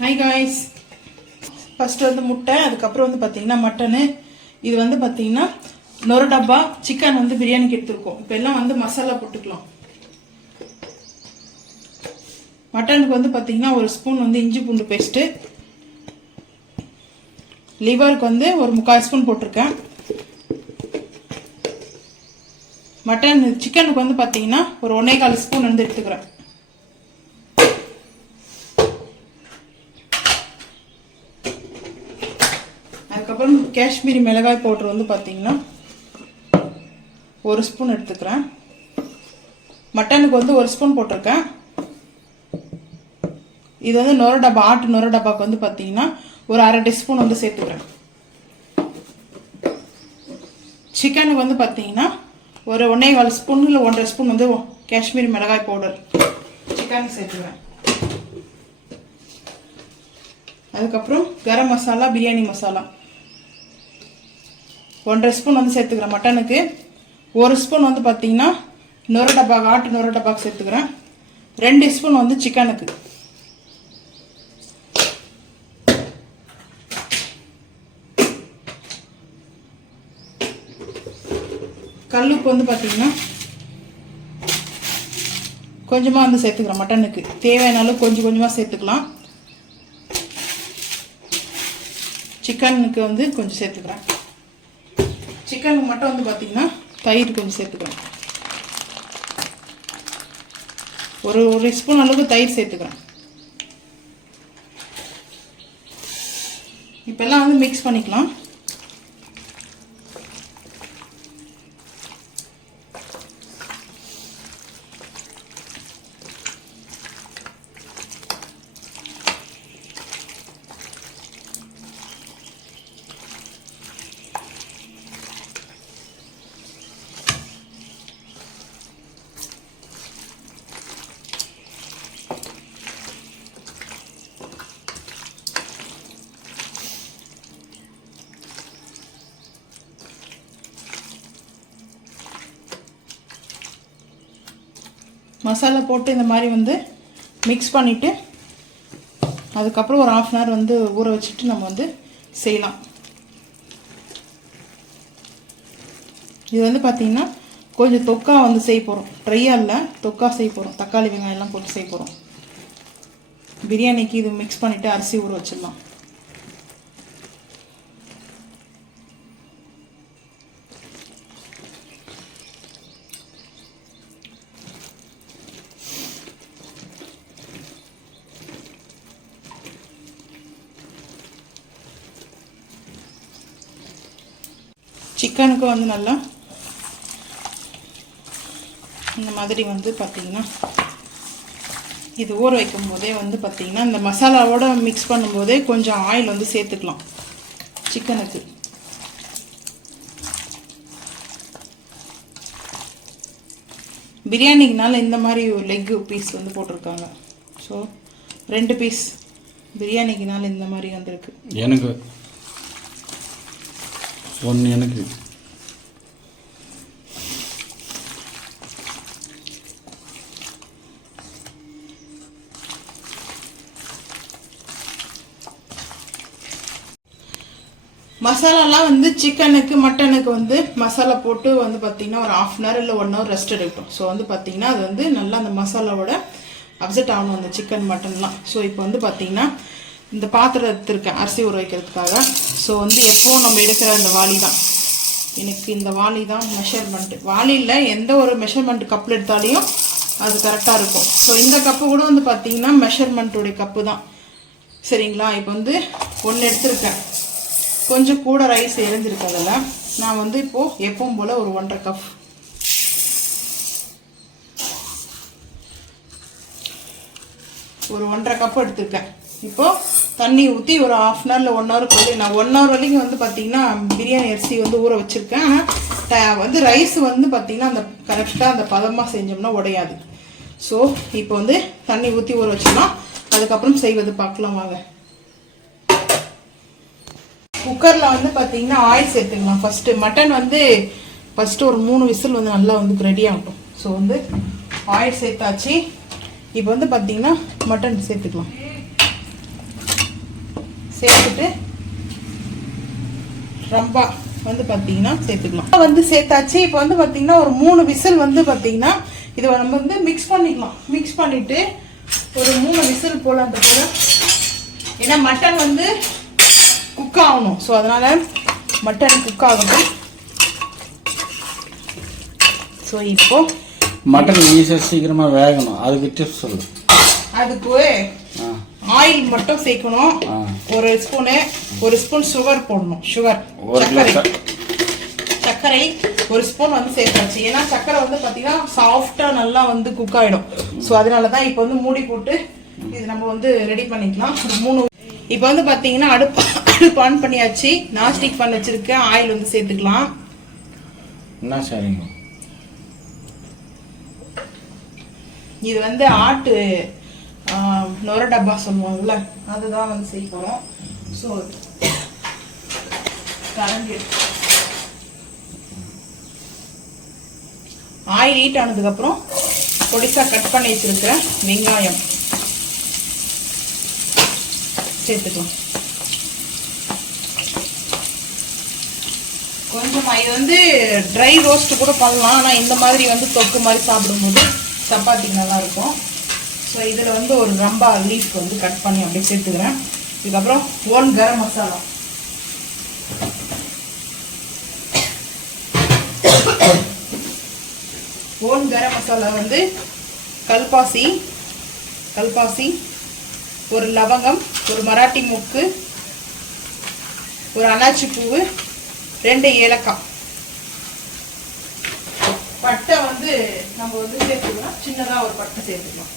Hi guys. First வந்து முட்டை, அதுக்கப்புறம் வந்து பாத்தீங்கன்னா மட்டனு. இது வந்து பாத்தீங்கன்னா நொறு டப்பா சிக்கன் வந்து பிரியாணிக்கு எடுத்துருக்கோம். இப்போ எல்லாம் வந்து மசாலா போட்டுக்கலாம். மட்டனுக்கு வந்து பாத்தீங்கன்னா ஒரு ஸ்பூன் வந்து இஞ்சி பூண்டு பேஸ்ட், லிவருக்கு வந்து ஒரு 3/4 ஸ்பூன் போட்டிருக்கேன். மட்டன் சிக்கனுக்கு வந்து பாத்தீங்கன்னா ஒரு 1/4 ஸ்பூன் வந்து எடுத்துக்கிறேன். அதுக்கப்புறம் காஷ்மீரி மிளகாய் பவுடர் வந்து பாத்தீங்கன்னா ஒரு ஸ்பூன் எடுத்துக்கிறேன். மட்டனுக்கு வந்து ஒரு ஸ்பூன் போட்டிருக்கேன். இது வந்து நொறு டப்பா, ஆட்டு நொறு டப்பாக்கு வந்து பாத்தீங்கன்னா ஒரு 1/2 டீஸ்பூன் வந்து சேர்த்துக்கிறேன். சிக்கனுக்கு வந்து பாத்தீங்கன்னா ஒரு 1/4 ஸ்பூன் இல்லை 1.5 ஸ்பூன் வந்து காஷ்மீரி மிளகாய் பவுடர் சிக்கனுக்கு சேர்த்துக்கிறேன். அதுக்கப்புறம் கரம் மசாலா, பிரியாணி மசாலா 1.5 ஸ்பூன் வந்து சேர்த்துக்கிறேன். மட்டனுக்கு ஒரு ஸ்பூன் வந்து பார்த்தீங்கன்னா நொறு டப்பாக்கு, ஆட்டு நொறு டப்பாக்கு சேர்த்துக்கிறேன். 2 ஸ்பூன் வந்து சிக்கனுக்கு. கல்லுப்பு வந்து பார்த்தீங்கன்னா கொஞ்சமாக வந்து சேர்த்துக்கிறேன். மட்டனுக்கு தேவையானாலும் கொஞ்சம் கொஞ்சமாக சேர்த்துக்கலாம். சிக்கனுக்கு வந்து கொஞ்சம் சேர்த்துக்கிறேன். சிக்கனுக்கு மட்டும் வந்து பார்த்தீங்கன்னா தயிர் கொஞ்சம் சேர்த்துக்கிறேன். ஒரு ஸ்பூன் அளவுக்கு தயிர் சேர்த்துக்கிறேன். இப்பெல்லாம் வந்து மிக்ஸ் பண்ணிக்கலாம். மசாலா போட்டு இந்த மாதிரி வந்து மிக்ஸ் பண்ணிவிட்டு அதுக்கப்புறம் ஒரு 1/2 hour வந்து ஊற வச்சுட்டு நம்ம வந்து செய்யலாம். இது வந்து பார்த்திங்கன்னா கொஞ்சம் தொக்கா வந்து செய்ய போகிறோம். ட்ரையாக இல்லை, தொக்கா செய்ய போகிறோம். தக்காளி வெங்காயம்லாம் போட்டு செய்ய போகிறோம். பிரியாணிக்கு இது மிக்ஸ் பண்ணிவிட்டு அரிசி ஊற வச்சிடலாம். சிக்கனுக்கு வந்து நல்லா இந்த மாதிரி வந்து பார்த்திங்கன்னா இது ஊற வைக்கும் போதே வந்து பார்த்திங்கன்னா இந்த மசாலாவோட மிக்ஸ் பண்ணும்போதே கொஞ்சம் ஆயில் வந்து சேர்த்துக்கலாம் சிக்கனுக்கு. பிரியாணிக்குனால இந்த மாதிரி ஒரு லெக் பீஸ் வந்து போட்டிருக்காங்க. ஸோ 2 பீஸ் பிரியாணிக்குனால இந்த மாதிரி வந்துருக்கு. எனக்கு ஒன்று எனக்கு மசாலாலாம் வந்து சிக்கனுக்கு மட்டனுக்கு வந்து மசாலா போட்டு வந்து பார்த்தீங்கன்னா ஒரு 1/2 hour இல்லை 1 hour ரெஸ்ட் எடுக்கட்டும். ஸோ வந்து பார்த்தீங்கன்னா அது வந்து நல்லா அந்த மசாலாவோட அப்செட் ஆகணும் அந்த சிக்கன் மட்டன்லாம். ஸோ இப்போ வந்து பார்த்தீங்கன்னா இந்த பாத்திரம் எடுத்துருக்கேன் அரிசி ஊற வைக்கிறதுக்காக. ஸோ வந்து எப்போவும் நம்ம எடுக்கிற அந்த வாளி தான், எனக்கு இந்த வாளி தான் மெஷர்மெண்ட்டு. வாளியில் எந்த ஒரு மெஷர்மெண்ட் கப்பில் எடுத்தாலையும் அது கரெக்டாக இருக்கும். ஸோ இந்த கப்பு கூட வந்து பார்த்தீங்கன்னா மெஷர்மெண்ட்டுடைய கப்பு தான், சரிங்களா? இப்போ வந்து 1 எடுத்துருக்கேன். கொஞ்சம் கூட ரைஸ் எரிஞ்சிருக்கு. அதில் நான் வந்து இப்போது எப்பவும் போல் ஒரு 1.5 கப் ஒரு 1.5 கப் எடுத்துருக்கேன். இப்போது தண்ணி ஊற்றி ஒரு 1/2 hour இல்லை 1 hour நான் 1 hour வரைக்கும் வந்து பார்த்தீங்கன்னா பிரியாணி அரிசி வந்து ஊற வச்சுருக்கேன். ஆனால் வந்து ரைஸ் வந்து பார்த்தீங்கன்னா அந்த கரெக்டாக அந்த பதமாக செஞ்சோம்னா உடையாது. ஸோ இப்போ வந்து தண்ணி ஊற்றி ஊற வச்சோம்னா அதுக்கப்புறம் செய்வது பார்க்கலாம் வாங்க. குக்கரில் வந்து பார்த்தீங்கன்னா ஆயில் சேர்த்துக்கலாம். ஃபஸ்ட்டு மட்டன் வந்து ஃபஸ்ட்டு ஒரு 3 விசில் வந்து நல்லா வந்து ரெடி ஆகட்டும். ஸோ வந்து ஆயில் சேர்த்தாச்சு. இப்போ வந்து பார்த்தீங்கன்னா மட்டன் சேர்த்துக்கலாம். சேர்த்துட்டு ரம்பா வந்து பார்த்தீங்கன்னா சேர்த்துக்கலாம். வந்து சேர்த்தாச்சு. இப்போ வந்து பார்த்தீங்கன்னா ஒரு 3 விசில் வந்து பார்த்தீங்கன்னா இதை நம்ம வந்து மிக்ஸ் பண்ணிக்கலாம். மிக்ஸ் பண்ணிவிட்டு ஒரு 3 விசில் போல் அந்த போல, ஏன்னா மட்டன் வந்து குக் ஆகணும். ஸோ அதனால் மட்டன் குக் ஆகணும். ஸோ இப்போ மட்டன் ஈஸியாக சீக்கிரமாக வேகணும், அதுக்கு டிப்ஸ் சொல்லு. அதுக்கு ஆயில் மட்டும் சேர்க்கணும். ஒரு ஸ்பூன் சுகர் போடணும். சுகர் சர்க்கரை 1 ஸ்பூன் வந்து சேர்த்தாச்சு. ஏன்னா சர்க்கரை வந்து பார்த்தீங்கன்னா சாஃப்டாக நல்லா வந்து குக் ஆகிடும். ஸோ அதனால தான் இப்போ வந்து மூடி போட்டு இது நம்ம வந்து ரெடி பண்ணிக்கலாம். 3 இப்போ வந்து பார்த்தீங்கன்னா அடுப்பு ஆன் பண்ணியாச்சு. நான்ஸ்டிக் பண்ண வச்சிருக்கேன். ஆயில் வந்து சேர்த்துக்கலாம். என்ன சரிங்க, இது வந்து ஆட்டு நொர டப்பா சொல்லுவாங்கல்ல, அதுதான் வந்து சேர்க்கணும். ஸோ கரண்டி ஆயில் ஹீட் ஆனதுக்கப்புறம் பொடிசாக கட் பண்ணி வச்சிருக்கிறேன் வெங்காயம் சேர்த்துக்கலாம். கொஞ்சமா இது வந்து ட்ரை ரோஸ்ட் கூட பண்ணலாம். ஆனால் இந்த மாதிரி வந்து தொக்கு மாதிரி சாப்பிடும்போது சப்பாத்திக்கு நல்லா இருக்கும். ஸோ இதில் வந்து ஒரு ரம்பா லீஃப் வந்து கட் பண்ணி அப்படியே சேர்த்துக்கிறேன். இதுக்கப்புறம் ஓன் கரம் மசாலா, ஓன் கரம் மசாலா வந்து கல்பாசி, ஒரு லவங்கம், ஒரு மராட்டி மூக்கு, ஒரு அனாச்சி பூவு, 2 ஏலக்காய், பட்டை வந்து நம்ம வந்து சேர்த்துக்கலாம். சின்னதாக ஒரு பட்டை சேர்த்துக்கலாம்.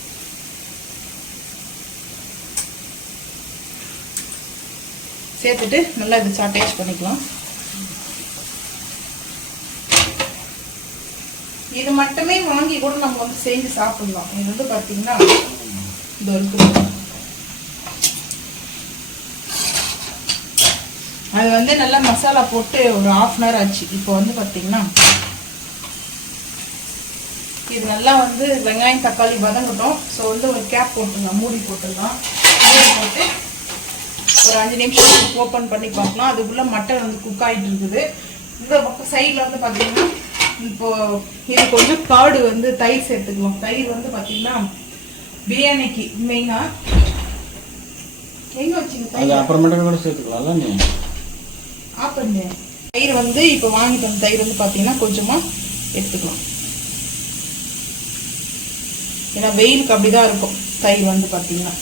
சேர்த்துட்டு நல்லா இது சாட்டேஜ் பண்ணிக்கலாம். இது மட்டுமே வாங்கி கூட நம்ம வந்து செஞ்சு சாப்பிடலாம். இது வந்து பார்த்தீங்கன்னா இது இருக்கு. அது வந்து நல்லா மசாலா போட்டு ஒரு 1/2 hour ஆச்சு. இப்போ வந்து பார்த்தீங்கன்னா இது நல்லா வந்து வெங்காயம் தக்காளி வதங்கட்டும். ஸோ வந்து ஒரு கேப் போட்டுடலாம், மூடி போட்டுடலாம். மூடி போட்டு ஒரு 5 நிமிஷம் ஓப்பன் பண்ணி பார்க்கலாம். அதுக்குள்ளே மட்டன் வந்து குக் ஆகிட்டு இருக்குது. இந்த பக்கம் சைடில் வந்து பார்த்தீங்கன்னா இப்போ இது கொஞ்சம் கார்டு வந்து தயிர் சேர்த்துக்கலாம். தயிர் வந்து பார்த்தீங்கன்னா பிரியாணிக்கு மெயினாக எங்கே வச்சுங்க தயிர் அப்புறமேட்டு கூட சேர்த்துக்கலாம்ல. நீ ஆப்பண்ணு தயிர் வந்து இப்போ வாங்கிட்டு வந்த தயிர் வந்து பார்த்தீங்கன்னா கொஞ்சமாக எடுத்துக்கலாம். ஏன்னா வெயிலுக்கு அப்படிதான் இருக்கும் தயிர் வந்து பார்த்தீங்கன்னா.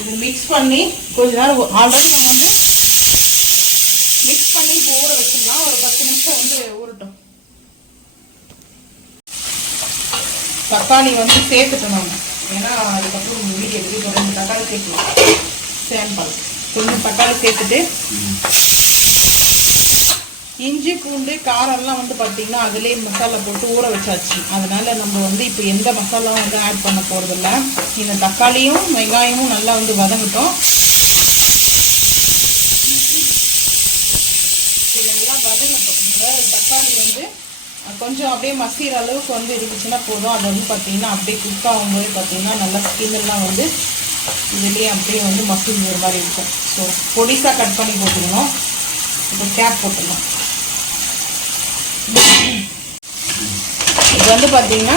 இது மிக்ஸ் பண்ணி கொஞ்ச நேரம் ஆல்ரெடி நம்ம வந்து மிக்ஸ் பண்ணி இப்போ ஊற வச்சுக்கலாம். ஒரு 10 நிமிஷம் வந்து ஊறட்டும். தக்காளி வந்து சேர்த்துட்டோம் நம்ம, ஏன்னா அதுக்கப்புறம் வீடியோ எடுத்து 2 தக்காளி சேர்க்கலாம். சேம்பல் கொஞ்சம் தக்காளி சேர்த்துட்டு இஞ்சி பூண்டு காரம்லாம் வந்து பார்த்தீங்கன்னா அதிலே மசாலா போட்டு ஊற வச்சாச்சு. அதனால நம்ம வந்து இப்போ எந்த மசாலாவும் வந்து ஆட் பண்ண போகிறதில்ல. இந்த தக்காளியும் வெங்காயமும் நல்லா வந்து வதங்கட்டும். இதெல்லாம் வதங்கட்டும். இந்த தக்காளி வந்து கொஞ்சம் அப்படியே மசிகிற அளவுக்கு வந்து இருந்துச்சுன்னா போதும். அதை வந்து பார்த்தீங்கன்னா அப்படியே குக் ஆகும்போது பார்த்தீங்கன்னா நல்லா ஸ்கின்னெல்லாம் வந்து இதுலேயே அப்படியே வந்து மசிஞ்ச மாதிரி இருக்கும். ஸோ பொடிசாக கட் பண்ணி போட்டுக்கணும். இப்போ கேப் போட்டுடலாம். இது வந்து பார்த்தீங்கன்னா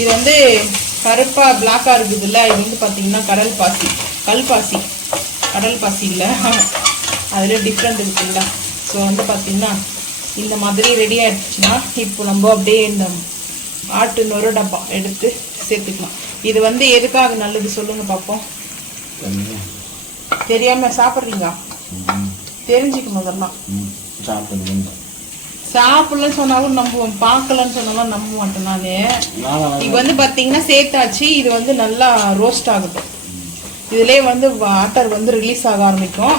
இது வந்து கருப்பாக பிளாக்காக இருக்குதுல்ல, இது வந்து பார்த்தீங்கன்னா கடல் பாசி இல்லை, அதில் டிஃப்ரெண்ட் இருக்குல்ல. ஸோ வந்து பார்த்தீங்கன்னா இந்த மாதிரி ரெடி ஆகிடுச்சுன்னா இப்போ நம்ம அப்படியே இந்த ஆட்டு நொறு டப்பா எடுத்து சேர்த்துக்கலாம். இது வந்து எதுக்காக நல்லது சொல்லுங்க பார்ப்போம். தெரியாமல் சாப்பிட்றீங்க, தெரிஞ்சுக்கணும். அதெல்லாம் சாப்பிடலன்னு சொன்னாலும் நம்புவோம், பார்க்கலன்னு சொன்னாலும் நம்ப மாட்டேன் நானு. இது வந்து பார்த்தீங்கன்னா சேர்த்தாச்சு. இது வந்து நல்லா ரோஸ்ட் ஆகட்டும். இதுலேயே வந்து வாட்டர் வந்து ரிலீஸ் ஆக ஆரம்பிக்கும்.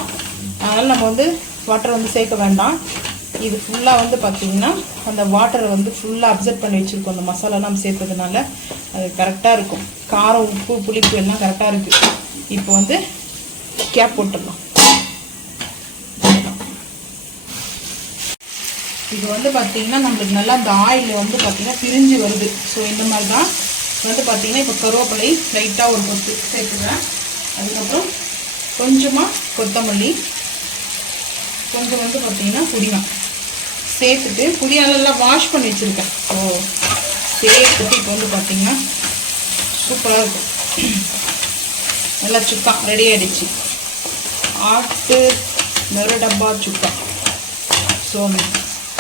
அதனால் நம்ம வந்து வாட்டர் வந்து சேர்க்க வேண்டாம். இது ஃபுல்லாக வந்து பார்த்தீங்கன்னா அந்த வாட்டரை வந்து ஃபுல்லாக அப்சர்வ் பண்ணி வச்சுருக்கோம். அந்த மசாலா நம்ம சேர்த்ததுனால அது கரெக்டாக இருக்கும். காரம் உப்பு புளிப்பு எல்லாம் கரெக்டாக இருக்குது. இப்போ வந்து கேப் போட்டுடலாம். இது வந்து பார்த்தீங்கன்னா நம்மளுக்கு நல்லா அந்த ஆயில் வந்து பார்த்தீங்கன்னா பிரிஞ்சு வருது. ஸோ இந்த மாதிரி தான் வந்து பார்த்தீங்கன்னா இப்போ கருவேப்பிலை லைட்டாக ஒரு கொத்து சேர்த்துக்கிறேன். அதுக்கப்புறம் கொஞ்சமாக கொத்தமல்லி, கொஞ்சம் வந்து பார்த்தீங்கன்னா புதினா சேர்த்துட்டு, புதினாலெல்லாம் வாஷ் பண்ணி வச்சுருக்கேன். ஸோ சேர்த்துட்டு இப்போ வந்து பார்த்தீங்கன்னா சூப்பராக இருக்கும். நல்லா சுக்கா ரெடி ஆகிடுச்சு. ஆட்டு டப்பா சுக்கா. ஸோ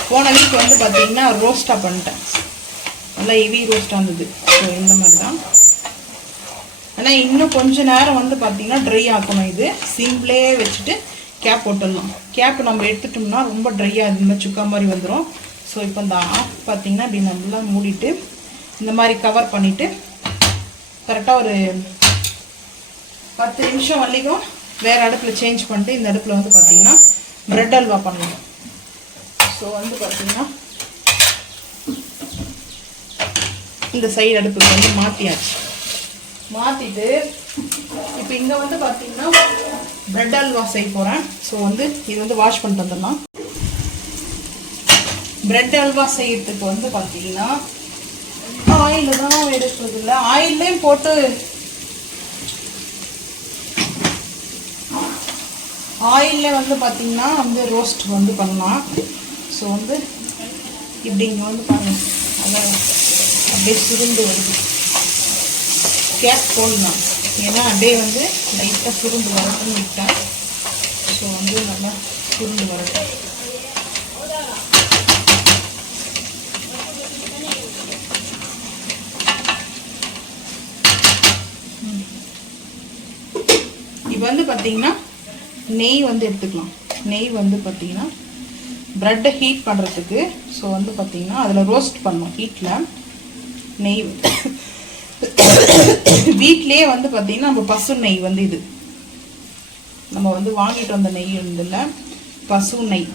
போன வீக் வந்து பார்த்தீங்கன்னா ரோஸ்ட்டாக பண்ணிட்டேன். நல்லா ஹெவி ரோஸ்ட்டாக இருந்தது. ஸோ இந்த மாதிரி தான். ஆனால் இன்னும் கொஞ்சம் நேரம் வந்து பார்த்தீங்கன்னா ட்ரை ஆக்கணும். இது சிம்ப்ளே வச்சுட்டு கேப் போட்டுடலாம். கேப் நம்ம எடுத்துட்டோம்னா ரொம்ப ட்ரையாக இந்த மாதிரி சுக்கா மாதிரி வந்துடும். ஸோ இப்போ இந்த ஆஃப் பார்த்தீங்கன்னா இப்படி நல்லா மூடிட்டு இந்த மாதிரி கவர் பண்ணிவிட்டு கரெக்டாக ஒரு 10 நிமிஷம் வரைக்கும் வேறு அடுப்பில் சேஞ்ச் பண்ணிட்டு இந்த அடுப்பில் வந்து பார்த்தீங்கன்னா ப்ரெட் அல்வா பண்ணலாம். ஸோ வந்து பார்த்தீங்கன்னா இந்த சைடு அடுப்புக்கு வந்து மாற்றியாச்சு. மாற்றிட்டு இப்போ இங்கே வந்து பார்த்தீங்கன்னா ப்ரெட் அல்வா செய்ய போகிறேன். ஸோ வந்து இது வந்து வாஷ் பண்ணிட்டு வந்துடலாம். ப்ரெட் அல்வா செய்யறதுக்கு வந்து பார்த்தீங்கன்னா ஆயில் தான் எடுக்கிறது இல்லை, ஆயிலையும் போட்டு ஆயிலில் வந்து பார்த்தீங்கன்னா வந்து ரோஸ்ட் வந்து பண்ணலாம். ஸோ வந்து இப்படி இங்கே வந்து பாருங்கள், அதான் அப்படியே சுருண்டு வருது. கேப் போடலாம், ஏன்னா அப்படியே வந்து லைட்டாக சுருண்டு வரட்டும்னு விட்டேன். ஸோ வந்து நல்லா சுருண்டு வரட்டும். இப்போ வந்து பார்த்தீங்கன்னா நெய் வந்து எடுத்துக்கலாம். நெய் வந்து பார்த்தீங்கன்னா ப்ரெட்டை ஹீட் பண்ணுறதுக்கு. ஸோ வந்து பார்த்தீங்கன்னா அதில் ரோஸ்ட் பண்ணோம் ஹீட்டில். நெய் வீட்லேயே வந்து பார்த்தீங்கன்னா நம்ம பசு நெய் வந்து இது நம்ம வந்து வாங்கிட்டு வந்த நெய் இருந்தில்ல, பசு நெய்.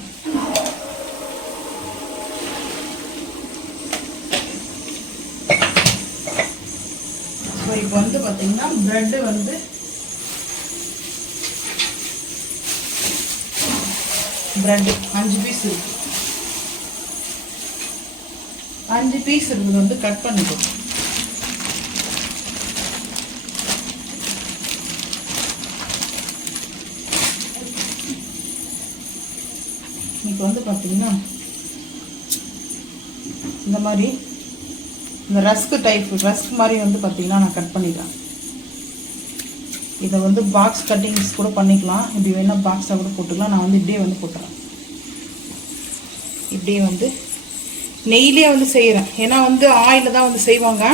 ஸோ இப்போ வந்து பார்த்தீங்கன்னா ப்ரெட்டு வந்து ப்ரெட்டு 5 பீஸ் இருக்கு. 5 பீஸ் இருக்குது வந்து கட் பண்ணிக்கணும். இப்போ வந்து பார்த்தீங்கன்னா இந்த மாதிரி இந்த ரஸ்க் டைப் ரஸ்க் மாதிரி வந்து பார்த்தீங்கன்னா நான் கட் பண்ணிக்கிறேன். இதை வந்து பாக்ஸ் கட்டிங்ஸ் கூட பண்ணிக்கலாம். இப்படி வேணால் பாக்ஸாக கூட போட்டுக்கலாம். நான் வந்து இப்படியே வந்து போட்டுறேன். இப்படியே வந்து நெய்யிலே வந்து செய்கிறேன். ஏன்னா வந்து ஆயிலில் தான் வந்து செய்வாங்க.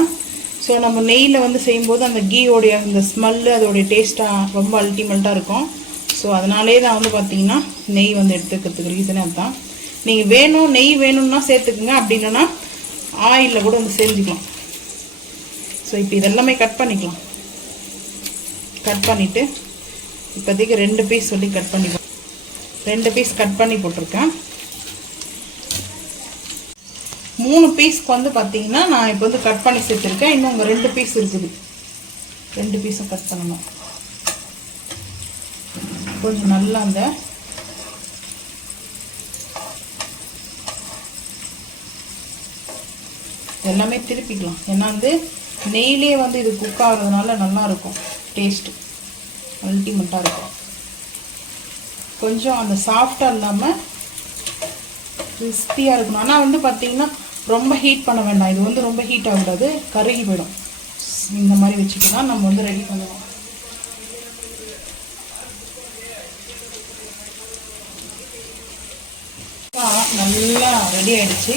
ஸோ நம்ம நெய்யில் வந்து செய்யும்போது அந்த கீயோடைய அந்த ஸ்மெல்லு அதோடைய டேஸ்ட்டாக ரொம்ப அல்டிமேட்டாக இருக்கும். ஸோ அதனாலே தான் வந்து பார்த்தீங்கன்னா நெய் வந்து எடுத்துக்கிறதுக்கு ரீசனே அதுதான். நீங்கள் வேணும் நெய் வேணும்னா சேர்த்துக்குங்க, அப்படி இல்லைன்னா ஆயிலில் கூட வந்து செஞ்சுக்கலாம். ஸோ இப்போ இதெல்லாமே கட் பண்ணிக்கலாம். கட் பண்ணிவிட்டு இப்போதைக்கு 2 பீஸ் சொல்லி கட் பண்ணிக்கலாம். 2 பீஸ் கட் பண்ணி போட்டிருக்கேன். 3 பீஸ்க்கு வந்து பார்த்தீங்கன்னா நான் இப்போ வந்து கட் பண்ணி சேர்த்துருக்கேன். இன்னும் உங்கள் 2 பீஸ் இருக்குது. 2 பீஸும் கட் பண்ணணும். கொஞ்சம் நல்லா அந்த எல்லாமே திருப்பிக்கலாம். ஏன்னா வந்து நெய்லே வந்து இது குக் ஆகிறதுனால நல்லாயிருக்கும். டேஸ்ட்டு அல்டிமேட்டாக இருக்கும். கொஞ்சம் அந்த சாஃப்டாக இல்லாமல் கிறிஸ்பியாக இருக்கணும். ஆனால் வந்து பார்த்தீங்கன்னா ரொம்ப ஹீட் பண்ண வேண்டாம். இது வந்து ரொம்ப ஹீட் ஆகக்கூடாது, கருகி போயிடும். இந்த மாதிரி வச்சுக்கலாம். நம்ம வந்து ரெடி பண்ணுவோம். நல்லா ரெடி ஆகிடுச்சு.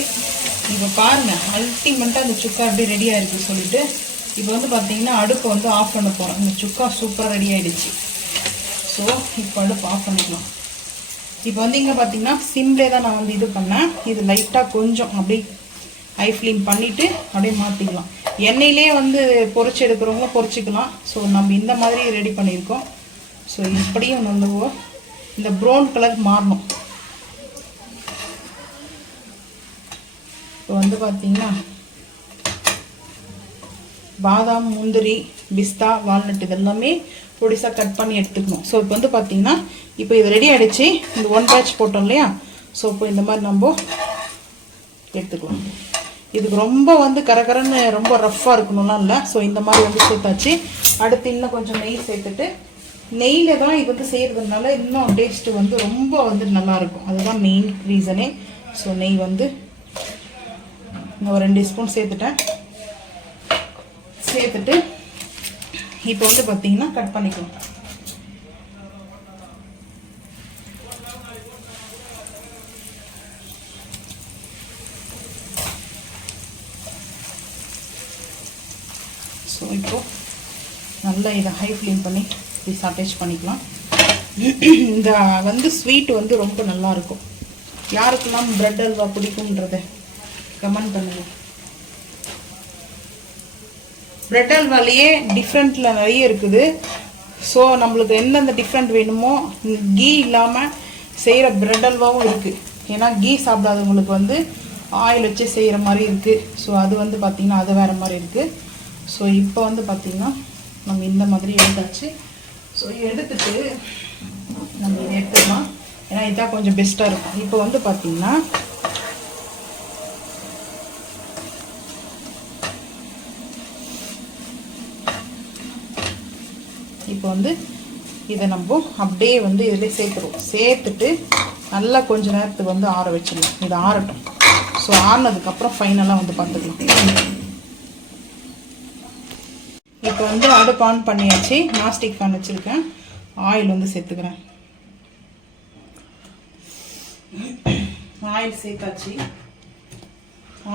இப்போ பாருங்கள், அல்டிமேட்டாக அந்த சுக்கா எப்படி ரெடி ஆகிருக்கு சொல்லிட்டு இப்போ வந்து பார்த்தீங்கன்னா அடுப்பை வந்து ஆஃப் பண்ண போகிறோம். இந்த சுக்கா சூப்பராக ரெடி ஆகிடுச்சு. ஸோ இப்போ அடுப்பு ஆஃப் பண்ணிக்கலாம். இப்போ வந்து இங்கே பார்த்தீங்கன்னா சிம்லே தான் நான் வந்து இது பண்ணேன். இது லைட்டாக கொஞ்சம் அப்படியே ஹை ஃப்ளேம் பண்ணிவிட்டு அப்படியே மாற்றிக்கலாம். எண்ணெயிலே வந்து பொரிச்சு எடுக்கிறவங்க பொரிச்சிக்கலாம். ஸோ நம்ம இந்த மாதிரி ரெடி பண்ணியிருக்கோம். ஸோ இப்படியும் வந்து இந்த ப்ரௌன் கலர் மாறணும். இப்போ வந்து பார்த்தீங்கன்னா பாதாம், முந்திரி, பிஸ்தா, வால்நட் இதெல்லாமே பொடிசாக கட் பண்ணி எடுத்துக்கணும். ஸோ இப்போ வந்து பார்த்தீங்கன்னா இப்போ இது ரெடி ஆகிடுச்சு. இந்த 1 பேட்ச் போட்டோம் இல்லையா? ஸோ இப்போ இந்த மாதிரி நம்ம எடுத்துக்கலாம். இதுக்கு ரொம்ப வந்து கரகரன்னு ரொம்ப ரஃப்பாக இருக்கணும்லாம் இல்லை. ஸோ இந்த மாதிரி வந்து சேர்த்தாச்சு. அடுத்து இன்னும் கொஞ்சம் நெய் சேர்த்துட்டு நெய்யில் தான் இது வந்து செய்கிறதுனால இன்னும் டேஸ்ட்டு வந்து ரொம்ப வந்து நல்லாயிருக்கும். அதுதான் மெயின் ரீசனே. ஸோ நெய் வந்து இன்னும் ஒரு 2 ஸ்பூன் சேர்த்துட்டேன். சேர்த்துட்டு இப்போ வந்து பார்த்தீங்கன்னா கட் பண்ணிக்கலாம். ஸோ இப்போ நல்லா இதை ஹை ஃப்ளேம் பண்ணி பீஸ் அட்டாச் பண்ணிக்கலாம். இந்த வந்து ஸ்வீட் வந்து ரொம்ப நல்லாயிருக்கும். யாருக்கெல்லாம் பிரெட் அல்வா பிடிக்கும்ன்றத கமெண்ட் பண்ணுங்க. பிரெட் அல்வாலேயே டிஃப்ரெண்ட்டில் நிறைய இருக்குது. ஸோ நம்மளுக்கு எந்தெந்த டிஃப்ரெண்ட் வேணுமோ கீ இல்லாமல் செய்கிற பிரெட் அல்வாவும் இருக்குது. ஏன்னா கீ சாப்பிடாதவங்களுக்கு வந்து ஆயில் வச்சு செய்கிற மாதிரி இருக்குது. ஸோ அது வந்து பார்த்திங்கன்னா அது வேறு மாதிரி இருக்குது. ஸோ இப்போ வந்து பார்த்திங்கன்னா நம்ம இந்த மாதிரி எடுத்தாச்சு. ஸோ எடுத்துட்டு நம்ம இதை எடுத்துக்கலாம். ஏன்னா இதான் கொஞ்சம் பெஸ்ட்டாக இருக்கும். இப்போ வந்து பார்த்திங்கன்னா இப்போ வந்து இதை நம்ம அப்படியே வந்து இதில் சேர்த்துருவோம். சேர்த்துட்டு நல்லா கொஞ்ச நேரத்துக்கு வந்து ஆற வச்சிடலாம். இது ஆறட்டும். ஸோ ஆறினதுக்கப்புறம் ஃபைனலாக வந்து பார்த்துக்கலாம். இப்போ வந்து அடுப்பு ஆன் பண்ணியாச்சு. நான்ஸ்டிக் பேன் வச்சுருக்கேன். ஆயில் வந்து சேர்த்துக்கிறேன். ஆயில் சேர்த்தாச்சு.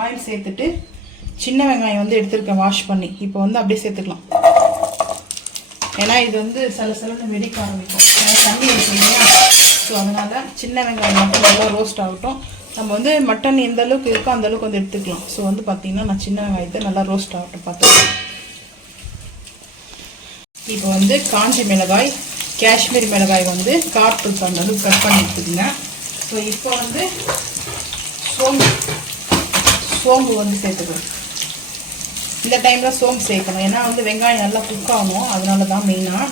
ஆயில் சேர்த்துட்டு சின்ன வெங்காயம் வந்து எடுத்துருக்கேன் வாஷ் பண்ணி. இப்போ வந்து அப்படியே சேர்த்துக்கலாம். ஏன்னா இது வந்து சிலன்னு வெடிக்க ஆரம்பிக்கும். ஏன்னா தண்ணி இருக்கு இல்லையா? ஸோ அதனால் சின்ன வெங்காயம் மட்டும் நல்லா ரோஸ்ட் ஆகட்டும். நம்ம வந்து மட்டன் எந்த அளவுக்கு இருக்கோ அந்த அளவுக்கு வந்து எடுத்துக்கலாம். ஸோ வந்து பார்த்திங்கன்னா நான் சின்ன வெங்காயத்தை நல்லா ரோஸ்ட் ஆகட்டும் பார்த்துக்கலாம். இப்போ வந்து காஞ்ச மிளகாய், காஷ்மீர் மிளகாய் வந்து காரத்துக்கு அந்த அளவுக்கு கட் பண்ணி எடுத்துக்கோங்க. ஸோ இப்போ வந்து சோம்பு வந்து சேர்த்துக்கணும். இந்த டைமில் சோம்பு சேர்க்கணும். ஏன்னா வந்து வெங்காயம் நல்லா குக் ஆகணும். அதனால தான் மெயினாக.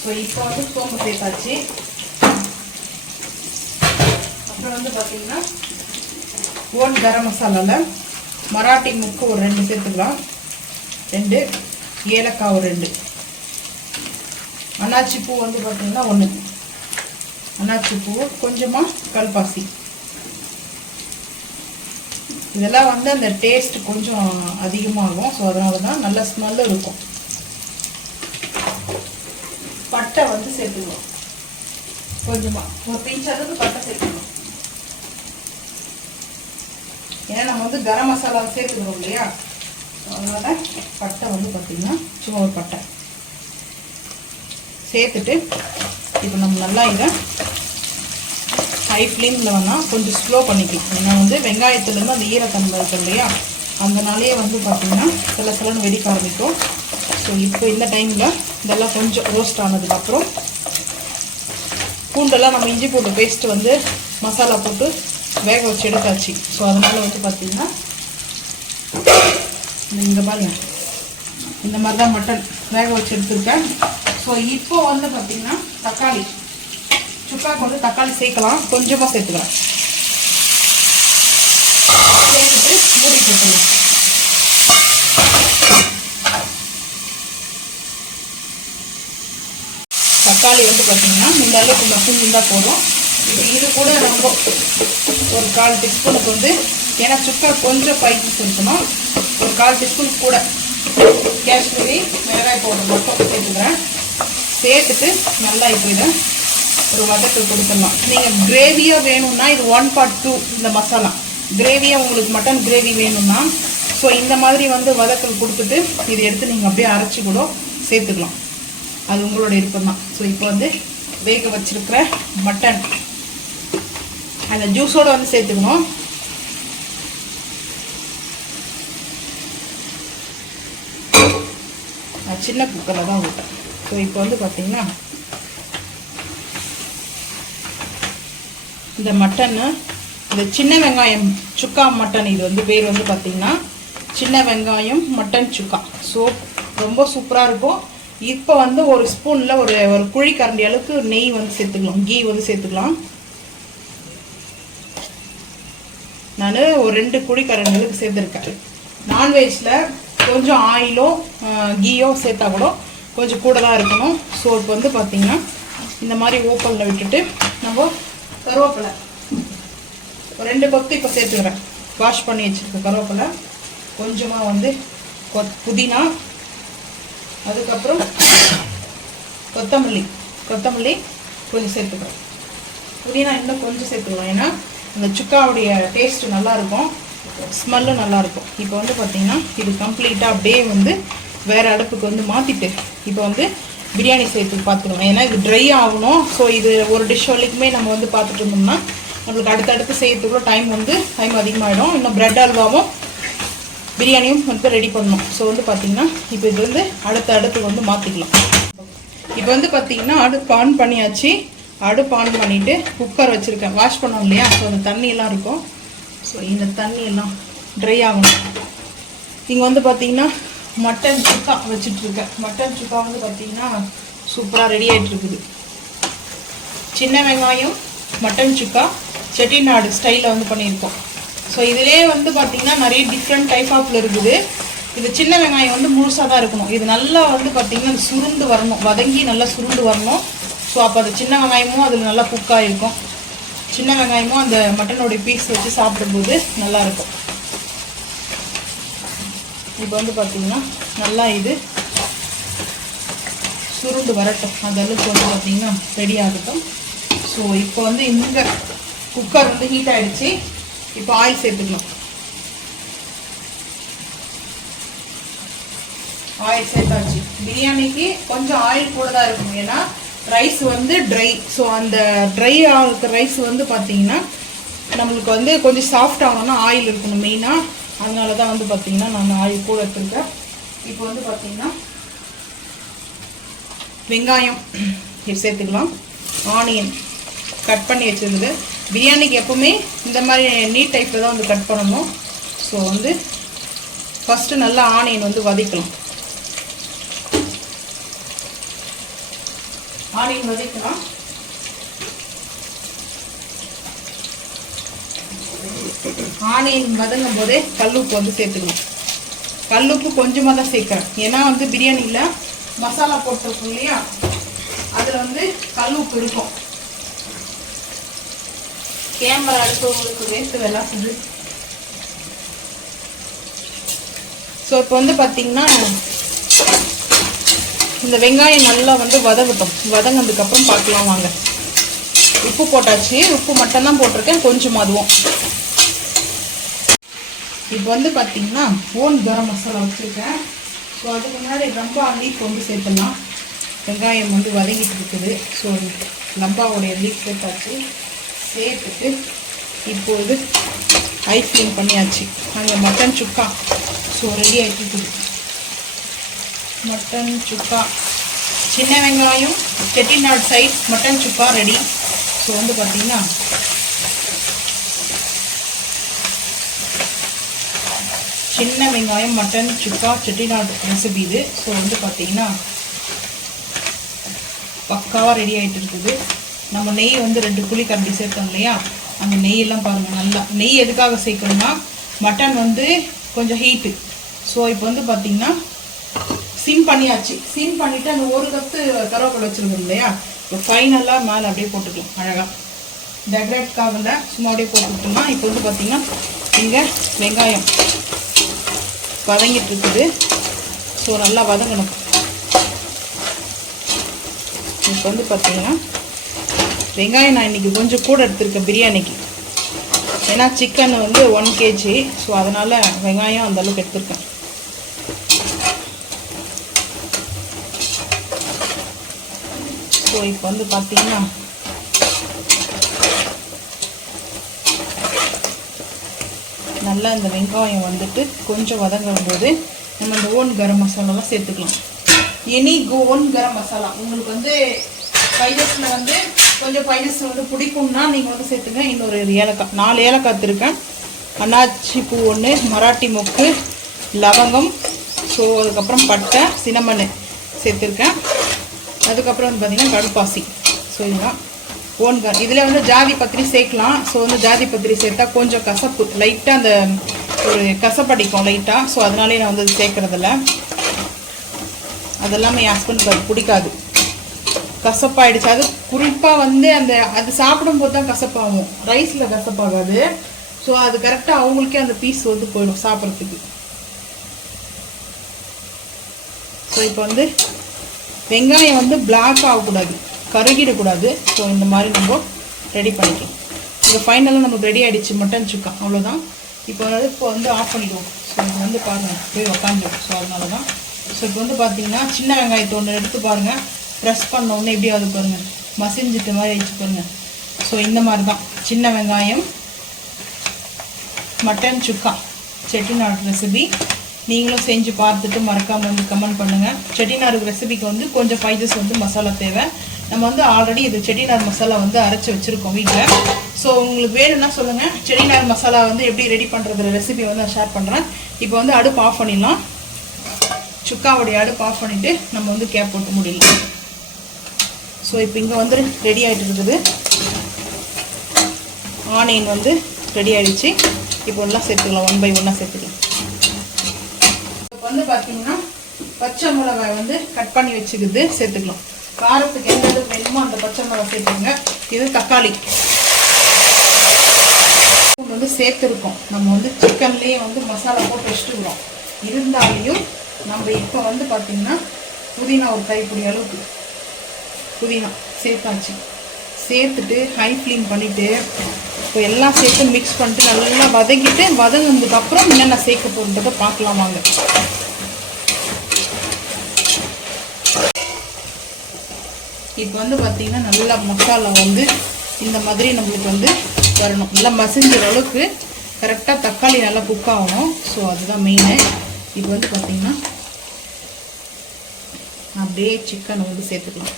ஸோ இப்போ வந்து சோம்பு சேர்த்தாச்சு. அப்புறம் வந்து பார்த்திங்கன்னா ஓன் கரம் மசாலாவில் மராட்டி முக்கு ஒரு 2 சேர்த்துக்கலாம். 2 ஏலக்காய் ஒரு 2, அன்னாச்சி பூ வந்து பார்த்திங்கன்னா 1, அன்னாச்சி பூ கொஞ்சமாக கல்பாசி. இதெல்லாம் வந்து அந்த டேஸ்ட் கொஞ்சம் அதிகமாகும். ஸோ அதனால தான் நல்ல ஸ்மெல்லு இருக்கும். பட்டை வந்து சேர்த்துக்கலாம். கொஞ்சமாக ஒரு பிஞ்ச் அளவுக்கு பட்டை சேர்த்துக்கலாம். ஏன்னா நம்ம வந்து கரம் மசாலா சேர்த்துக்கிறோம் இல்லையா? அதனால் பட்டை வந்து பார்த்திங்கன்னா சும்மா ஒரு பட்டை சேர்த்துட்டு இப்போ நம்ம நல்லா இதை ஹை ஃப்ளேமில் வேணால் கொஞ்சம் ஸ்லோ பண்ணிக்கலாம். ஏன்னா வந்து வெங்காயத்துலேருந்து அந்த ஈரத்தன்மை இருக்கும் இல்லையா? அதனாலேயே வந்து பார்த்திங்கன்னா சிலன்னு வெடிக்க ஆரம்பிக்கும். ஸோ இப்போ இந்த டைமில் இதெல்லாம் கொஞ்சம் ரோஸ்ட் ஆனதுக்கப்புறம் பூண்டெல்லாம் நம்ம இஞ்சி பூண்டு பேஸ்ட்டு வந்து மசாலா போட்டு வேக வச்சு எடுத்தாச்சு. ஸோ அதனால் வந்து பார்த்திங்கன்னா இந்த பாருங்க இந்த மாதிரி தான் மட்டன் வேக வச்சு எடுத்துருக்கேன். ஸோ இப்போ வந்து பார்த்திங்கன்னா தக்காளி சுக்காக்கு வந்து தக்காளி சேர்க்கலாம். கொஞ்சமாக சேர்த்துக்கலாம். சேர்த்துட்டு மூடி போட்டுக்கலாம். தக்காளி வந்து பார்த்திங்கன்னா இந்த அளவுக்கு மட்டும் இருந்தால் போதும். இது கூட ரொம்ப ஒரு 1/4 டீஸ்பூனுக்கு வந்து, ஏன்னா சுக்கா கொஞ்சம் ஸ்பைசஸ் இருக்கணும், ஒரு 1/4 டீஸ்பூன் கூட காஷ்மீரி மிளகாய் பவுடர் மட்டும் சேர்த்துக்கிறேன். சேர்த்துட்டு நல்லா இப்போ இதை ஒரு வதக்கு கொடுத்துடலாம். நீங்கள் கிரேவியாக வேணும்னா இது 1/2 இந்த மசாலா கிரேவியாக உங்களுக்கு மட்டன் கிரேவி வேணும்னா ஸோ இந்த மாதிரி வந்து வதக்கல் கொடுத்துட்டு இதை எடுத்து நீங்கள் அப்படியே அரைச்சி கூட சேர்த்துக்கலாம். அது உங்களோட விருப்பம் தான். ஸோ இப்போ வந்து வேக வச்சிருக்கிற மட்டன் அந்த ஜூஸோடு வந்து சேர்த்துக்கணும். சின்ன குக்கரில் தான் ஊட்டேன். ஸோ இப்போ வந்து பார்த்திங்கன்னா இந்த மட்டன்னு இந்த சின்ன வெங்காயம் சுக்கா மட்டன், இது வந்து பேர் வந்து பார்த்திங்கன்னா சின்ன வெங்காயம் மட்டன் சுக்கா. ஸோ ரொம்ப சூப்பராக இருக்கும். இப்போ வந்து ஒரு ஸ்பூனில் ஒரு குழி கரண்டி அளவுக்கு நெய் வந்து சேர்த்துக்கலாம், கீ வந்து சேர்த்துக்கலாம். நான் ஒரு 2 குழி கரண்டி அளவுக்கு சேர்த்துருக்கேன். நான்வெஜ்ஜில் கொஞ்சம் ஆயிலோ கீயோ சேர்த்தா கூட கொஞ்சம் கூட தான் இருக்கணும். ஸோ இப்போ வந்து பார்த்திங்கன்னா இந்த மாதிரி ஓப்பனில் விட்டுட்டு நம்ம கருவேப்பிலை ஒரு 2 கொத்து இப்போ சேர்த்துக்கிறேன். வாஷ் பண்ணி வச்சுருக்க கருவேப்பிலை, கொஞ்சமாக வந்து புதினா, அதுக்கப்புறம் கொத்தமல்லி கொஞ்சம் சேர்த்துக்கிறேன். புதினா இன்னும் கொஞ்சம் சேர்த்துக்கலாம், ஏன்னா அந்த சுக்காவுடைய டேஸ்ட்டு நல்லாயிருக்கும், ஸ்மெல்லும் நல்லாயிருக்கும். இப்போ வந்து பார்த்திங்கன்னா இது கம்ப்ளீட்டாக அப்படியே வந்து வேறு அடுப்புக்கு வந்து மாற்றிட்டு இப்போ வந்து பிரியாணி சேர்த்து பார்த்துக்கணும். ஏன்னா இது ட்ரை ஆகணும். ஸோ இது ஒரு டிஷ் வரைக்குமே நம்ம வந்து பார்த்துட்டு இருந்தோம்னா நம்மளுக்கு அடுத்தடுத்து செய்யறதுக்குள்ள டைம் அதிகமாகிடும். இன்னும் ப்ரெட் அல்வாவும் பிரியாணியும் வந்து ரெடி பண்ணணும். ஸோ வந்து பார்த்திங்கன்னா இப்போ இது வந்து அடுத்துக்கு வந்து மாற்றிக்கலாம். இப்போ வந்து பார்த்திங்கன்னா அடுப்பு ஆன் பண்ணியாச்சு. அடுப்பு ஆன் பண்ணிவிட்டு குக்கர் வச்சுருக்கேன். வாஷ் பண்ணோம் இல்லையா, ஸோ அந்த தண்ணியெல்லாம் இருக்கும். ஸோ இந்த தண்ணியெல்லாம் ட்ரை ஆகணும். இங்கே வந்து பார்த்திங்கன்னா மட்டன் சுக்கா வச்சுட்ருக்கேன். மட்டன் சுக்கா வந்து பார்த்திங்கன்னா சூப்பராக ரெடி ஆகிட்டு இருக்குது. சின்ன வெங்காயம் மட்டன் சுக்கா செட்டிநாடு ஸ்டைலில் வந்து பண்ணியிருக்கோம். ஸோ இதிலே வந்து பார்த்திங்கன்னா நிறைய டிஃப்ரெண்ட் டைப் ஆஃபில் இருக்குது. இது சின்ன வெங்காயம் வந்து முழுசாக தான் இருக்கணும். இது நல்லா வந்து பார்த்திங்கன்னா சுருண்டு வரணும், வதங்கி நல்லா சுருண்டு வரணும். ஸோ அப்போ அது சின்ன வெங்காயமும் அதில் நல்லா குக்காக இருக்கும். சின்ன வெங்காயமும் அந்த மட்டனோடைய பீஸ் வச்சு சாப்பிடும்போது நல்லாயிருக்கும். இப்போ வந்து பார்த்திங்கன்னா நல்லா இது சுருண்டு வரட்டும், அந்த அளவுக்கு வந்து பார்த்திங்கன்னா ரெடி ஆகட்டும். ஸோ இப்போ வந்து இந்த குக்கர் வந்து ஹீட் ஆகிடுச்சு. இப்போ ஆயில் சேர்த்துக்கணும். ஆயில் சேர்த்தாச்சு. பிரியாணிக்கு கொஞ்சம் ஆயில் கூட தான் இருக்கணும், ஏன்னா ரைஸ் வந்து ட்ரை. ஸோ அந்த ட்ரை ஆகிற ரைஸ் வந்து பார்த்திங்கன்னா நம்மளுக்கு வந்து கொஞ்சம் சாஃப்ட் ஆகணும்னா ஆயில் இருக்கணும் மெயினாக. அதனால தான் வந்து பார்த்திங்கன்னா நான் ஆயில் கூட எடுத்துருக்கேன். இப்போ வந்து பார்த்திங்கன்னா வெங்காயம் சேர்த்துக்கலாம். ஆனியன் கட் பண்ணி வச்சுருக்குது. பிரியாணிக்கு எப்போவுமே இந்த மாதிரி நீட் டைப்பில் தான் வந்து கட் பண்ணணும். ஸோ வந்து ஃபஸ்ட்டு நல்லா ஆனியன் வந்து வதக்கலாம். ஆனியன் வதக்கலாம். ஆனியன் வதங்கும் போதே கல்லுப்பு வந்து சேர்த்துக்கணும். கல்லுப்பு கொஞ்சமாக தான் சேர்க்குறேன், ஏன்னா வந்து பிரியாணியில் மசாலா போட்டிருக்கோம் இல்லையா, அதில் வந்து கல்லுப்பு இருக்கும். கேமரா எடுத்தவங்களுக்கு வேஸ்ட்டு வேலை செஞ்சு. ஸோ இப்போ வந்து பார்த்திங்கன்னா இந்த வெங்காயம் நல்லா வந்து வதங்கட்டும். வதங்கினதுக்கப்புறம் பார்க்கலாம் வாங்க. உப்பு போட்டாச்சு. உப்பு மட்டும்தான் போட்டிருக்கேன், கொஞ்சம் அதுவும். இப்போ வந்து பார்த்திங்கன்னா ஓன் கரம் மசாலா வச்சுருக்கேன். ஸோ அதுக்கு முன்னாடி லம்பா லீஃப் வந்து சேர்த்துடலாம். வெங்காயம் வந்து வதங்கிட்டு இருக்குது. ஸோ லம்பாவுடைய லீஃப் சேர்த்தாச்சு. சேர்த்துட்டு இப்போது ஐஸ் க்ளீன் பண்ணியாச்சு. அங்கே மட்டன் சுக்கா ஸோ ரெடி ஆகிட்டு இருக்குது. மட்டன் சுக்கா, சின்ன வெங்காயம் செட்டிநாடு சைஸ் மட்டன் சுக்கா ரெடி. ஸோ வந்து பார்த்திங்கன்னா சின்ன வெங்காயம் மட்டன் சுக்கா செட்டிநாடு ரெசிபி இது. ஸோ வந்து பார்த்திங்கன்னா பக்காவாக ரெடி ஆகிட்டு இருக்குது. நம்ம நெய் வந்து 2 குழிக்கரண்டி சேர்த்தோம் இல்லையா, அந்த நெய்யெல்லாம் பாருங்கள் நல்லா. நெய் எதுக்காக சேர்க்கணும்னா மட்டன் வந்து கொஞ்சம் ஹீட்டு. ஸோ இப்போ வந்து பார்த்திங்கன்னா சிம் பண்ணியாச்சு. சிம் பண்ணிவிட்டு அந்த 1 கப்பு கருவேப்பிலை வச்சுருக்கோம் இல்லையா, இப்போ ஃபைனலாக மேலே அப்படியே போட்டுக்கலாம். அழகாக டெக்கரேட்காக இல்லை, சும்மா அப்படியே போட்டுக்கிட்டோம்னா இப்போ வந்து பார்த்திங்கன்னா இங்கே வெங்காயம் வதங்கிட்டு இருக்குது. ஸோ நல்லா வதங்கணும். இப்போ வந்து பார்த்திங்கன்னா வெங்காயம் நான் இன்றைக்கி கொஞ்சம் கூட எடுத்துருக்கேன் பிரியாணிக்கு, ஏன்னா சிக்கன் வந்து 1 kg. ஸோ அதனால் வெங்காயம் அந்தளவுக்கு எடுத்துருக்கேன். ஸோ இப்போ வந்து பார்த்திங்கன்னா நல்லா இந்த வெங்காயம் வந்துட்டு கொஞ்சம் வதங்கும் போது நம்ம இந்த ஓன் கரம் மசாலாலாம் சேர்த்துக்கலாம். எனி ஓன் கரம் மசாலா உங்களுக்கு வந்து ஸ்பைசஸில் வந்து கொஞ்சம் ஸ்பைசஸ் வந்து பிடிக்கும்னா நீங்கள் வந்து சேர்த்துங்க. இன்னொரு ஏலக்காய், 4 ஏலக்காய் எடுத்துருக்கேன். அன்னாச்சி பூ 1, மராட்டி மொக்கு, லவங்கம், ஸோ அதுக்கப்புறம் பட்டை, சின்னமண் சேர்த்துருக்கேன். அதுக்கப்புறம் வந்து பார்த்திங்கன்னா கடுப்பாசி. ஸோ இதுதான் ஓன் கரம். இதில் வந்து ஜாதி பத்திரி சேர்க்கலாம். ஸோ வந்து ஜாதி பத்திரி சேர்த்தா கொஞ்சம் கசப்பு லைட்டாக, அந்த ஒரு கசப்படிக்கும் லைட்டாக. ஸோ அதனாலே நான் வந்து சேர்க்குறதில்ல. அதெல்லாமே என் ஹஸ்பண்டுக்கு அது பிடிக்காது, கசப்பாயிடுச்சு. அது குறிப்பாக வந்து அது சாப்பிடும்போது தான் கசப்பாகும், ரைஸில் கசப்பாகாது. ஸோ அது கரெக்டாக அவங்களுக்கே அந்த பீஸ் வந்து போயிடும் சாப்பிட்றதுக்கு. ஸோ இப்போ வந்து வெங்காயம் வந்து பிளாக் ஆகக்கூடாது, கருகிடக்கூடாது. ஸோ இந்த மாதிரி நம்ம ரெடி பண்ணிக்கலாம். இப்போ ஃபைனலாக நமக்கு ரெடி ஆகிடுச்சு மட்டன் சுக்கா, அவ்வளோதான். இப்போ வந்து ஆஃப் பண்ணிடுவோம். ஸோ இது வந்து பாருங்கள் போய் உக்காந்துடும். ஸோ அதனால தான். ஸோ இப்போ வந்து பார்த்தீங்கன்னா சின்ன வெங்காயத்தை ஒன்று எடுத்து பாருங்கள், ப்ரெஸ் பண்ணோடனே எப்படி ஆகுது பாருங்கள், மசிஞ்சிட்டு மாதிரி ஆயிடுச்சு பாருங்கள். ஸோ இந்த மாதிரி தான் சின்ன வெங்காயம் மட்டன் சுக்கா செட்டிநாடு ரெசிபி. நீங்களும் செஞ்சு பார்த்துட்டு மறக்காமல் வந்து கமெண்ட் பண்ணுங்கள். செட்டிநாடு ரெசிபிக்கு வந்து கொஞ்சம் ஸ்பைசஸ் வந்து மசாலா தேவை. நம்ம வந்து ஆல்ரெடி இது செட்டிநாடு மசாலா வந்து அரைச்சி வச்சுருக்கோம் வீட்டில். ஸோ உங்களுக்கு வேணும்னா சொல்லுங்கள், செட்டிநாடு மசாலா வந்து எப்படி ரெடி பண்ணுறது ரெசிபி வந்து நான் ஷேர் பண்ணுறேன். இப்போ வந்து அடுப்பு ஆஃப் பண்ணிடலாம். சுக்காவுடைய அடுப்பு ஆஃப் பண்ணிவிட்டு நம்ம வந்து கேப் போட்டு முடியலாம். ஸோ இப்போ இங்கே வந்து ரெடி ஆகிட்டு இருக்குது. ஆனியன் வந்து ரெடி ஆகிடுச்சு. இப்போ எல்லாம் சேர்த்துக்கலாம், 1 by 1 சேர்த்துக்கலாம். இப்போ வந்து பார்த்தீங்கன்னா பச்சை மிளகாய் வந்து கட் பண்ணி வச்சுக்குது சேர்த்துக்கலாம். காரத்துக்கு எந்த அளவுக்கு வேணுமோ அந்த பச்சை மிளகாய் சேர்த்துக்கோங்க. இது தக்காளி வந்து சேர்த்துருக்கோம். நம்ம வந்து சிக்கன்லேயே வந்து மசாலா போட்டு வச்சுட்டுக்கிறோம். இருந்தாலையும் நம்ம இப்போ வந்து பார்த்திங்கன்னா புதினா ஒரு கைப்பிடி அளவுக்கு புதினா சேர்த்தாச்சு. சேர்த்துட்டு ஹை ஃப்ளேம் பண்ணிவிட்டு இப்போ எல்லாம் சேர்த்து மிக்ஸ் பண்ணிட்டு நல்லா வதக்கிட்டு வதங்கினதுக்கப்புறம் என்னென்ன சேர்க்க போகிறத பார்க்கலாம் வாங்க. இப்போ வந்து பார்த்திங்கன்னா நல்லா மசாலா வந்து இந்த மாதிரி நம்மளுக்கு வந்து வரணும், நல்லா மசிஞ்சிற அளவுக்கு கரெக்டாக தக்காளி நல்லா குக் ஆகணும். ஸோ அதுதான் மெயினு. இது வந்து பார்த்திங்கன்னா அப்படியே சிக்கனை வந்து சேர்த்துக்கலாம்.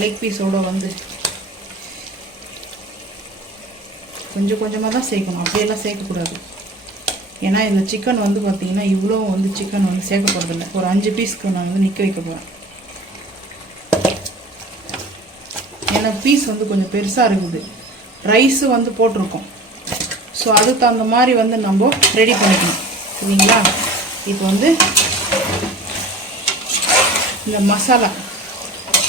லெக் பீஸோடு வந்து கொஞ்சம் கொஞ்சமாக தான் சேர்க்கணும், அப்படியெல்லாம் சேர்க்கக்கூடாது. ஏன்னா இந்த சிக்கன் வந்து பார்த்திங்கன்னா இவ்வளோ வந்து சிக்கன் வந்து சேர்க்க போகிறதில்ல. ஒரு 5 பீஸ்க்கு நான் வந்து நிற்க வைக்க போகிறேன். ஏன்னா பீஸ் வந்து கொஞ்சம் பெருசாக இருக்குது, ரைஸு வந்து போட்டிருக்கோம். ஸோ அதுக்கு தகுந்த மாதிரி வந்து நம்ம ரெடி பண்ணிக்கணும், சரிங்களா? இப்போ வந்து இந்த மசாலா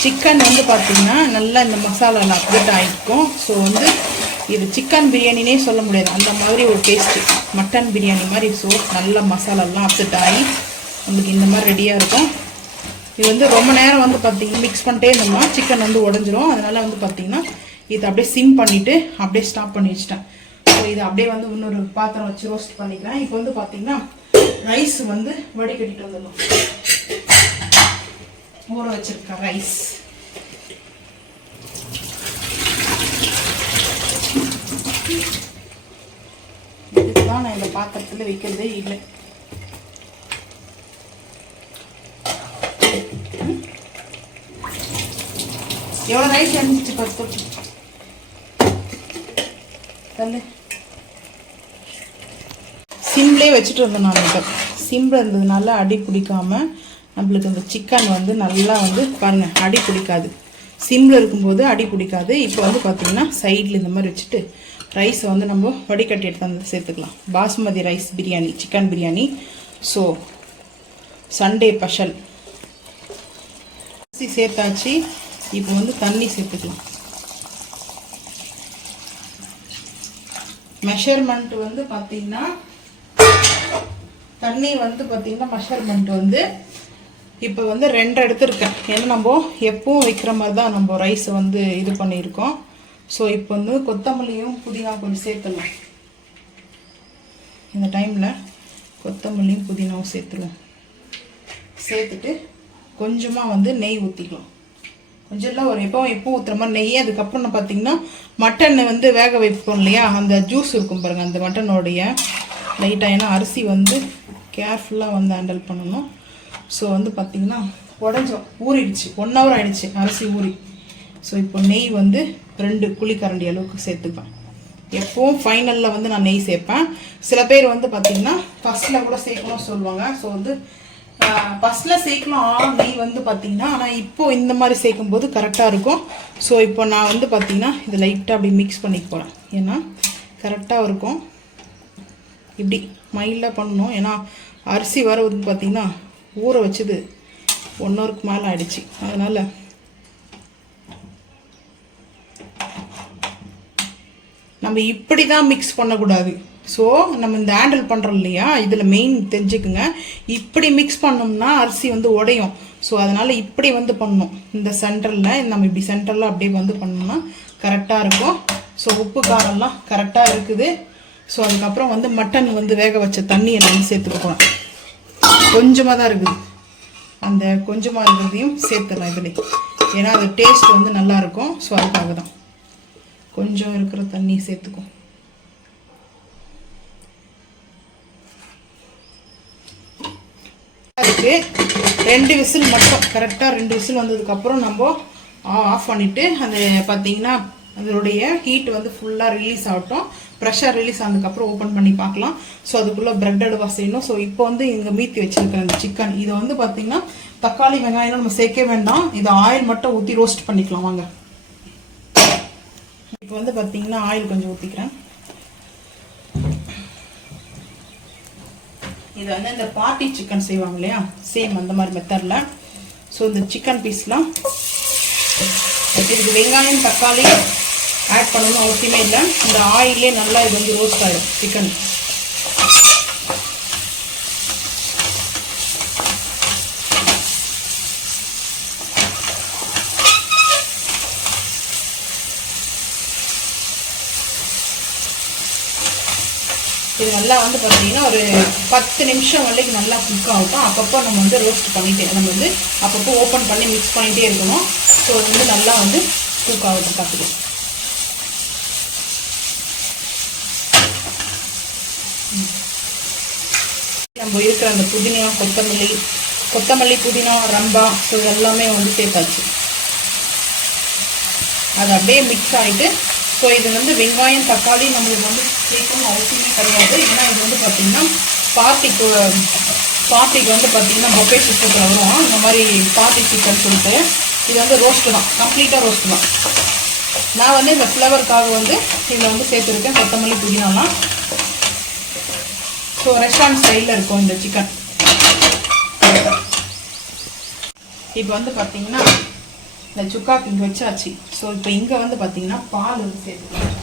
சிக்கன் வந்து பார்த்திங்கன்னா நல்லா இந்த மசாலாவில் அப்டேட் ஆகிருக்கும். ஸோ வந்து இது சிக்கன் பிரியாணினே சொல்ல முடியாது, அந்த மாதிரி ஒரு டேஸ்ட்டு, மட்டன் பிரியாணி மாதிரி. ஸோ நல்ல மசாலாலாம் அப்டேட் ஆகி நம்மளுக்கு இந்த மாதிரி ரெடியாக இருக்கும். இது வந்து ரொம்ப நேரம் வந்து பார்த்திங்கன்னா மிக்ஸ் பண்ணிட்டே இருந்தோம்னா சிக்கன் வந்து உடஞ்சிரும். அதனால் வந்து பார்த்திங்கன்னா இதை அப்படியே சிம் பண்ணிவிட்டு அப்படியே ஸ்டாப் பண்ணி வச்சிட்டேன். ஸோ இதை அப்படியே வந்து இன்னொரு பாத்திரம் வச்சு ரோஸ்ட் பண்ணிக்கிறேன். இப்போ வந்து பார்த்திங்கன்னா ரைஸ் வந்து வடிகட்டிட்டு வந்துடணும். ஊற வச்சிருக்கேன் ரைஸ். இதுதான் நான் இந்த பாத்திரத்தில் வைக்கிறதே இல்லை. எவ்வளோ ரைஸ் இருந்துச்சு பார்த்து தள்ளு. சிம்லேயே வச்சுட்டு இருந்தேன் நான். இப்போ சிம்மில் இருந்ததுனால அடி பிடிக்காம நம்மளுக்கு இந்த சிக்கன் வந்து நல்லா வந்து பாருங்கள் அடி பிடிக்காது. சிம்மில் இருக்கும்போது அடி பிடிக்காது. இப்போ வந்து பார்த்திங்கன்னா சைடில் இந்த மாதிரி வச்சுட்டு ரைஸை வந்து நம்ம வடிகட்டி எடுத்து வந்து சேர்த்துக்கலாம். Basmati rice biryani, chicken biryani. So Sunday special அரிசி சேர்த்தாச்சு. இப்போ வந்து தண்ணி சேர்த்துக்கலாம். மெஷர்மெண்ட் வந்து பார்த்திங்கன்னா தண்ணி வந்து பார்த்திங்கன்னா மெஷர்மெண்ட் வந்து இப்போ வந்து 2 எடுத்துருக்கேன். ஏன்னா நம்ம எப்பவும் வைக்கிற மாதிரி தான் நம்ம ரைஸை வந்து இது பண்ணியிருக்கோம். ஸோ இப்போ வந்து கொத்தமல்லியும் புதினா கொஞ்சம் சேர்த்துடலாம். இந்த டைமில் கொத்தமல்லியும் புதினாவும் சேர்த்துருவோம். சேர்த்துட்டு கொஞ்சமாக வந்து நெய் ஊற்றிக்கலாம். கொஞ்சம் இல்லை ஒரு எப்போ ஊற்றுற மாதிரி நெய். அதுக்கப்புறம் பார்த்திங்கன்னா மட்டன் வந்து வேக வைப்போம் இல்லையா, அந்த ஜூஸ் இருக்கும் பாருங்கள் அந்த மட்டனோடைய லைட்டாக. ஏன்னா அரிசி வந்து கேர்ஃபுல்லாக வந்து ஹேண்டில் பண்ணணும். ஸோ வந்து பார்த்திங்கன்னா ஊறிடுச்சு, 1 hour ஆகிடுச்சு அரிசி ஊறி. ஸோ இப்போ நெய் வந்து 2 குழிக்கரண்டி அளவுக்கு சேர்த்துப்பேன். எப்போவும் ஃபைனலில் வந்து நான் நெய் சேர்ப்பேன். சில பேர் வந்து பார்த்திங்கன்னா ஃபஸ்ட்டில் கூட சேர்க்கணும்னு சொல்லுவாங்க. ஸோ வந்து ஃபஸ்ட்டில் சேர்க்கலாம் நெய் வந்து பார்த்திங்கன்னா. ஆனால் இப்போது இந்த மாதிரி சேர்க்கும்போது கரெக்டாக இருக்கும். ஸோ இப்போ நான் வந்து பார்த்திங்கன்னா இதை லைட்டாக அப்படி மிக்ஸ் பண்ணிக்க போகிறேன். ஏன்னா கரெக்டாக இருக்கும். இப்படி மைல்டாக பண்ணணும். ஏன்னா அரிசி வர வந்து பார்த்திங்கன்னா ஊற வச்சது 1 ஹவருக்கு மேலே ஆயிடுச்சு. அதனால் நம்ம இப்படி தான் மிக்ஸ் பண்ணக்கூடாது. ஸோ நம்ம இந்த ஹேண்டில் பண்ணுறோம் இல்லையா, இதில் மெயின் தெரிஞ்சுக்குங்க. இப்படி மிக்ஸ் பண்ணோம்னா அரிசி வந்து உடையும். ஸோ அதனால் இப்படி வந்து பண்ணணும். இந்த சென்டரில் நம்ம இப்படி சென்டரில் அப்படியே வந்து பண்ணோம்னா கரெக்டாக இருக்கும். ஸோ உப்பு காரம்லாம் கரெக்டாக இருக்குது. ஸோ அதுக்கப்புறம் வந்து மட்டன் வந்து வேக வச்ச தண்ணியை நம்ம சேர்த்துக்க போகிறோம். கொஞ்சமாக தான் இருக்குது, அந்த கொஞ்சமாக இருக்கிறதையும் சேர்த்துடலாம் இதில். ஏன்னா அது டேஸ்ட் வந்து நல்லாயிருக்கும். ஸோ அதுக்காக தான் கொஞ்சம் இருக்கிற தண்ணி சேர்த்துக்கும். அதுக்கு 2 விசில் மட்டும், கரெக்டாக 2 விசில் வந்ததுக்கப்புறம் நம்ம ஆஃப் பண்ணிவிட்டு அந்த பார்த்திங்கன்னா அதனுடைய ஹீட் வந்து ஃபுல்லாக ரிலீஸ் ஆகட்டும். ப்ரெஷர் ரிலீஸ் ஆனதுக்கப்புறம் ஓப்பன் பண்ணி பார்க்கலாம். ஸோ அதுக்குள்ளே பிரெட் அல்வா செய்யணும். ஸோ இப்போ வந்து இங்கே மீத்தி வச்சுருக்கேன் அந்த சிக்கன். இதை வந்து பார்த்திங்கன்னா தக்காளி வெங்காயம் நம்ம சேர்க்க வேண்டாம். இதை ஆயில் மட்டும் ஊற்றி ரோஸ்ட் பண்ணிக்கலாம். வாங்க, இப்போ வந்து பார்த்திங்கன்னா ஆயில் கொஞ்சம் ஊற்றிக்கிறேன். இது வந்து இந்த பார்ட்டி சிக்கன் செய்வாங்க இல்லையா, சேம் அந்த மாதிரி மெத்தடில். ஸோ இந்த சிக்கன் பீஸ்லாம் இதுக்கு வெங்காயம் தக்காளி ஆட் பண்ணணும் அவசியமே இல்லை. இந்த ஆயிலே நல்லா இது வந்து ரோஸ்ட் ஆகிடும் சிக்கன். இது நல்லா வந்து பார்த்தீங்கன்னா ஒரு 10 நிமிஷம் வரைக்கும் நல்லா குக் ஆகட்டும். அப்பப்போ நம்ம வந்து ரோஸ்ட் பண்ணிட்டே, நம்ம வந்து அப்பப்போ ஓப்பன் பண்ணி மிக்ஸ் பண்ணிகிட்டே இருக்கணும். ஸோ அது வந்து நல்லா வந்து குக் ஆகட்டும் பார்த்துட்டு. நம்ம இருக்கிற அந்த புதினா கொத்தமல்லி புதினா ரம்பா ஸோ எல்லாமே வந்து சேர்த்தாச்சு. அது அப்படியே மிக்ஸ் ஆகிட்டு, ஸோ இது வந்து வெங்காயம் தக்காளி நம்மளுக்கு வந்து சேர்க்கணும் அவசியமே கிடையாது. ஏன்னா இது வந்து பார்த்திங்கன்னா பார்ட்டிக்கு வந்து பார்த்திங்கன்னா பஃபே சிஸ்டத்தில் வரும் இந்த மாதிரி பார்ட்டி சிக்கன் சொல்லிட்டு. இது வந்து ரோஸ்ட்டு தான், கம்ப்ளீட்டாக ரோஸ்ட்டு தான். நான் வந்து இந்த ஃப்ளவருக்காக வந்து இதில் வந்து சேர்த்துருக்கேன் கொத்தமல்லி புதினாலாம். ஸோ ரெஸ்டாரண்ட் ஸ்டைலில் இருக்கும் இந்த சிக்கன். இப்போ வந்து பார்த்திங்கன்னா இந்த சுக்காக்கு இங்கே வச்சாச்சு. ஸோ இப்போ இங்கே வந்து பார்த்திங்கன்னா பால் வந்து சேர்த்துக்கலாம்.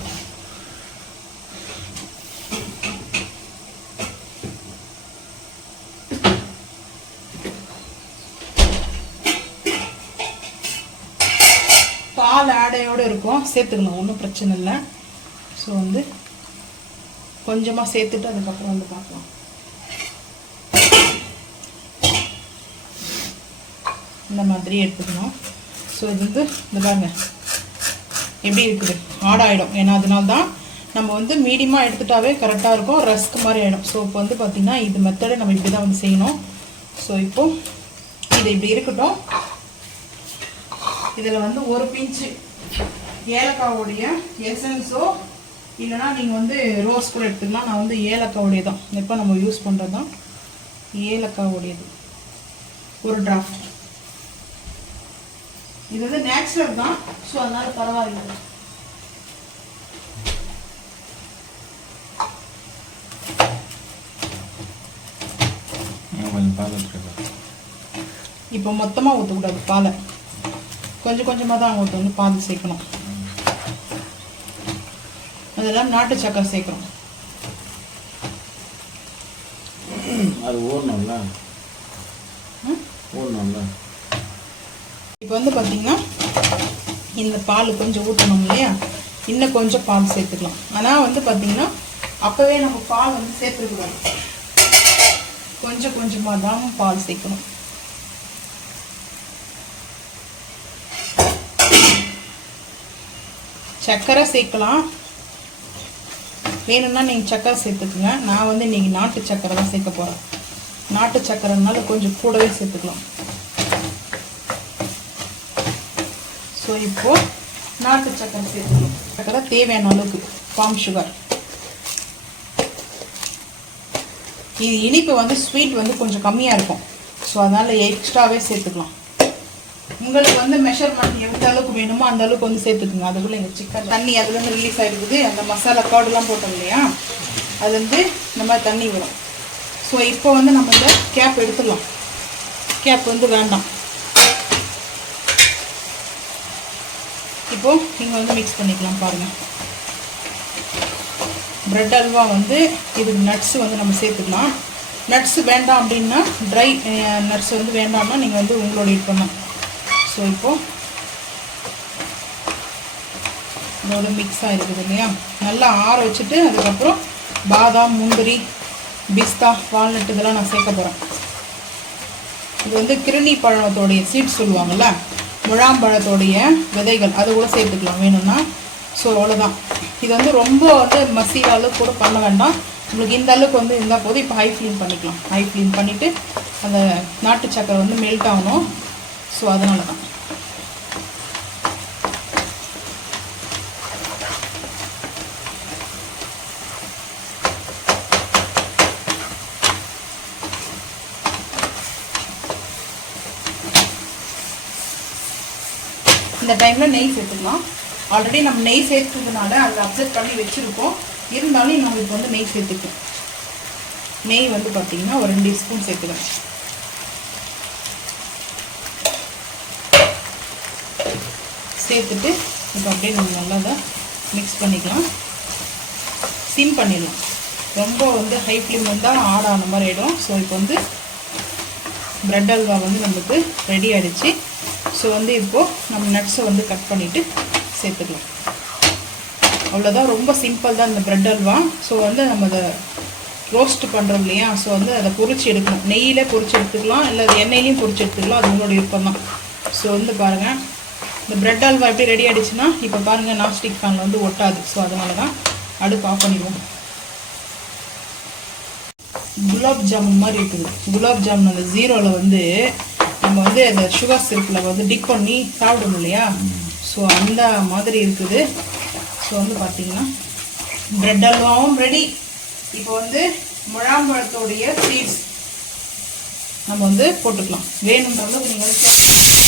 பால் ஆடையோடு இருக்கும், சேர்த்துக்கணும், ஒன்றும் பிரச்சனை இல்லை. ஸோ வந்து கொஞ்சமாக சேர்த்துட்டு அதுக்கப்புறம் வந்து பார்க்கலாம். இந்த மாதிரி எடுத்துக்கணும். ஸோ இது வந்து இந்த பாருங்க எப்படி இருக்குது, ஆடாயிடும். ஏன்னா அதனால தான் நம்ம வந்து மீடியமாக எடுத்துட்டாவே கரெக்டாக இருக்கும், ரஸ்க் மாதிரி ஆகிடும். ஸோ இப்போ வந்து பார்த்திங்கன்னா இது மெத்தடை நம்ம இப்படி தான் வந்து செய்யணும். ஸோ இப்போது இது இப்படி இருக்கட்டும். இதில் வந்து ஒரு பிஞ்சு ஏலக்காவுடைய எசன்ஸோ இல்லைனா நீங்கள் வந்து ரோஸ் கூட எடுத்துக்கலாம். நான் வந்து ஏலக்காவுடைய தான் இப்போ நம்ம யூஸ் பண்ணுறது தான் ஏலக்காவுடையது, ஒரு டிராஃப்ட். இது வந்து நேச்சுரல் தான், ஸோ அதனால பரவாயில்லை. இப்போ மொத்தமாக ஊற்றக்கூடாது பாலை, கொஞ்சம் கொஞ்சமாக தான் ஊற்றணும். பால் சேர்க்கணும். அதெல்லாம் நாட்டு சக்கரை சேர்க்கணும். அது ஊறணும்ல. இப்போ வந்து பார்த்தீங்கன்னா இந்த பால் கொஞ்சம் ஊற்றணும் இல்லையா, இன்னும் கொஞ்சம் பால் சேர்த்துக்கலாம். ஆனால் வந்து பார்த்தீங்கன்னா அப்போவே நம்ம பால் வந்து சேர்த்துக்கூடாது, கொஞ்சம் கொஞ்சமாக தான் பால் சேர்க்கணும். சர்க்கரை சேர்க்கலாம், வேணும்னா நீங்கள் சர்க்கரை சேர்த்துக்குங்க. நான் வந்து இன்றைக்கி நாட்டு சர்க்கரை தான் சேர்க்க போகிறேன். நாட்டு சர்க்கரைனால கொஞ்சம் கூடவே சேர்த்துக்கலாம். ஸோ இப்போது நாட்டு சர்க்கரை சேர்த்துக்கலாம். சர்க்கரை தேவையான அளவுக்கு, பாம் சுகர். இது இனிப்பு வந்து ஸ்வீட் வந்து கொஞ்சம் கம்மியாக இருக்கும். ஸோ அதனால் எக்ஸ்ட்ராவே சேர்த்துக்கலாம். உங்களுக்கு வந்து மெஷர்மெண்ட் எந்த அளவுக்கு வேணுமோ அந்த அளவுக்கு வந்து சேர்த்துக்குங்க. அதுக்குள்ளே எங்கள் சிக்கன் தண்ணி அதுலேருந்து ரிலீஸ் ஆகிருக்குது. அந்த மசாலா கார்டுலாம் போட்டோம் இல்லையா, அதுலேருந்து இந்த மாதிரி தண்ணி வரும். ஸோ ஸோ இப்போ வந்து நம்ம இந்த கேப் எடுத்துடலாம். கேப் வந்து வேண்டாம். இப்போது நீங்கள் வந்து மிக்ஸ் பண்ணிக்கலாம். பாருங்கள், பிரெட் அல்வா வந்து இது நட்ஸ் வந்து நம்ம சேர்த்துக்கலாம். நட்ஸ் வேண்டாம் அப்படின்னா, ட்ரை நட்ஸ் வந்து வேண்டாம்னா நீங்கள் வந்து உங்களோட விருப்பம் தான். ஸோ இப்போது இதோட மிக்ஸ் ஆகிருக்குது இல்லையா, நல்லா ஆற வச்சுட்டு அதுக்கப்புறம் பாதாம், முந்திரி, பிஸ்தா, வால்நட் இதெல்லாம் நான் சேர்க்க போகிறேன். இது வந்து கிருணி பழத்தோடைய சீட்ஸ் சொல்லுவாங்கள்ல, முழாம்பழத்தோடைய விதைகள், அதை கூட சேர்த்துக்கலாம் வேணும்னா. ஸோ அவ்வளோதான். இது வந்து ரொம்ப வந்து மசிகிற அளவுக்கு கூட பண்ண வேண்டாம். உங்களுக்கு இந்த அளவுக்கு வந்து இருந்தால் போதும். இப்போ ஹை ஃப்ளேம் பண்ணிக்கலாம். ஹை ஃப்ளேம் பண்ணிவிட்டு அந்த நாட்டு சக்கரை வந்து மெல்ட் ஆகணும். ஸோ அதனால தான். இந்த டைமில் நெய் சேர்த்துக்கலாம். ஆல்ரெடி நம்ம நெய் சேர்த்ததுனால அதில் அப்செட் பண்ணி வச்சுருக்கோம். இருந்தாலும் நம்ம இப்போ வந்து நெய் சேர்த்துக்கலாம். நெய் வந்து பார்த்திங்கன்னா ஒரு 2 ஸ்பூன் சேர்த்துக்கலாம். சேர்த்துட்டு இப்போ அப்படியே நம்ம நல்லா அதை மிக்ஸ் பண்ணிக்கலாம். சிம் பண்ணிடலாம். ரொம்ப வந்து ஹை ஃப்ளேம் வந்தால் ஆடான மாதிரி ஆகிடும். ஸோ இப்போ வந்து பிரெட் அல்வா வந்து நம்மளுக்கு ரெடி ஆகிடுச்சு. ஸோ வந்து இப்போது நம்ம நட்ஸை வந்து கட் பண்ணிவிட்டு சேர்த்துக்கலாம். அவ்வளோதான். ரொம்ப சிம்பிள் தான் இந்த பிரெட் அல்வா. ஸோ வந்து நம்ம அதை ரோஸ்ட் பண்ணுறோம் இல்லையா, ஸோ வந்து அதை பொரிச்சு எடுக்கணும். நெய்யில் பொரிச்சு எடுத்துக்கலாம், இல்லை அது எண்ணெயிலையும் பொரிச்சு எடுத்துக்கலாம். அது உங்களோட விருப்பம் தான். ஸோ வந்து பாருங்கள், இந்த பிரெட் அல்வா எப்படி ரெடி ஆகிடுச்சுன்னா, இப்போ பாருங்கள் நான்ஸ்டிக் பேனில் வந்து ஒட்டாது. ஸோ அதனால தான் அடுப்பு ஆஃப் பண்ணிடுவோம். குலாப் ஜாமுன் மாதிரி இருக்குது. குலாப் ஜாமுன் அந்த ஜீரோவில் வந்து நம்ம வந்து அந்த சுகர் சிரப்பில் வந்து டிப் பண்ணி சாப்பிடணும் இல்லையா, ஸோ அந்த மாதிரி இருக்குது. ஸோ வந்து பார்த்திங்கன்னா பிரெட் அல்வாவும் ரெடி. இப்போ வந்து முழாம்பழத்தோடைய சீட்ஸ் நம்ம வந்து போட்டுக்கலாம். வேணுன்ற அளவுக்கு நீங்கள் வந்து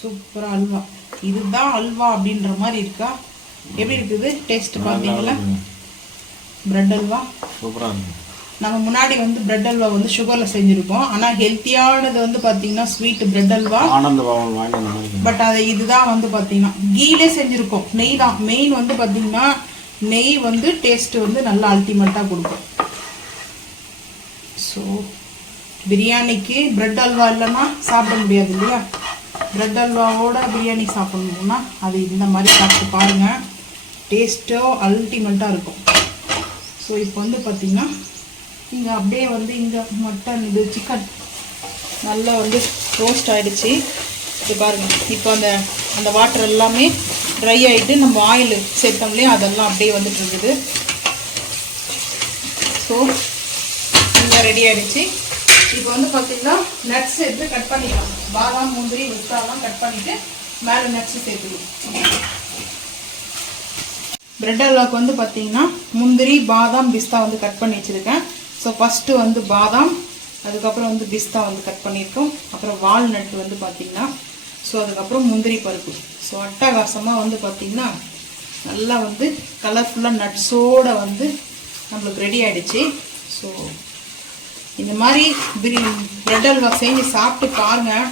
சூப்பராக அல்வா. இதுதான் அல்வா அப்படின்ற மாதிரி இருக்கா? எப்படி இருக்குது டேஸ்ட் பார்த்தீங்களா? பிரெட் அல்வா சூப்பராக இருக்கு. நம்ம முன்னாடி வந்து பிரெட் அல்வா வந்து சுகரில் செஞ்சுருக்கோம். ஆனால் ஹெல்த்தியானது வந்து பார்த்தீங்கன்னா ஸ்வீட் பிரெட் அல்வா. பட் அது இதுதான் வந்து பார்த்தீங்கன்னா கீலே செஞ்சுருக்கோம். நெய் தான் மெயின். வந்து பார்த்தீங்கன்னா நெய் வந்து டேஸ்ட்டு வந்து நல்லா அல்டிமேட்டாக கொடுக்கும். ஸோ பிரியாணிக்கு பிரெட் அல்வா இல்லைன்னா சாப்பிட முடியாது இல்லையா. பிரெட் அல்வாவோட பிரியாணி சாப்பிட்ணுன்னா அது இந்த மாதிரி சாப்பிட்டு பாருங்கள். டேஸ்ட்டோ அல்டிமேட்டாக இருக்கும். ஸோ இப்போ வந்து பார்த்திங்கன்னா இங்கே அப்படியே வந்து இங்கே மட்டன் இது சிக்கன் நல்லா வந்து ரோஸ்ட் ஆகிடுச்சு. இது பாருங்கள். இப்போ அந்த வாட்டர் எல்லாமே ட்ரை ஆகிட்டு நம்ம ஆயில் சேர்த்தோம்லேயே அதெல்லாம் அப்படியே வந்துட்டு இருக்குது. ஸோ இங்கே ரெடி ஆகிடுச்சு. இப்போ வந்து பார்த்தீங்கன்னா நட்ஸ் எடுத்து கட் பண்ணிக்கலாம். பாதாம், முந்திரி, பிஸ்தாலாம் கட் பண்ணிவிட்டு மேலே நட்ஸு சேர்த்துக்கலாம். பிரெட் அல்வாக்கு வந்து பார்த்தீங்கன்னா முந்திரி, பாதாம், பிஸ்தா வந்து கட் பண்ணி வச்சுருக்கேன். ஸோ ஃபஸ்ட்டு வந்து பாதாம், அதுக்கப்புறம் வந்து பிஸ்தா வந்து கட் பண்ணியிருக்கோம். அப்புறம் வால்நட் வந்து பார்த்திங்கன்னா, ஸோ அதுக்கப்புறம் முந்திரி பருப்பு. ஸோ அட்டகாசமாக வந்து பார்த்திங்கன்னா நல்லா வந்து கலர்ஃபுல்லாக நட்ஸோடு வந்து நம்மளுக்கு ரெடி ஆகிடுச்சு. ஸோ இந்த மாதிரி பிரெட் அல்வா செஞ்சு சாப்பிட்டு பாருங்கள்.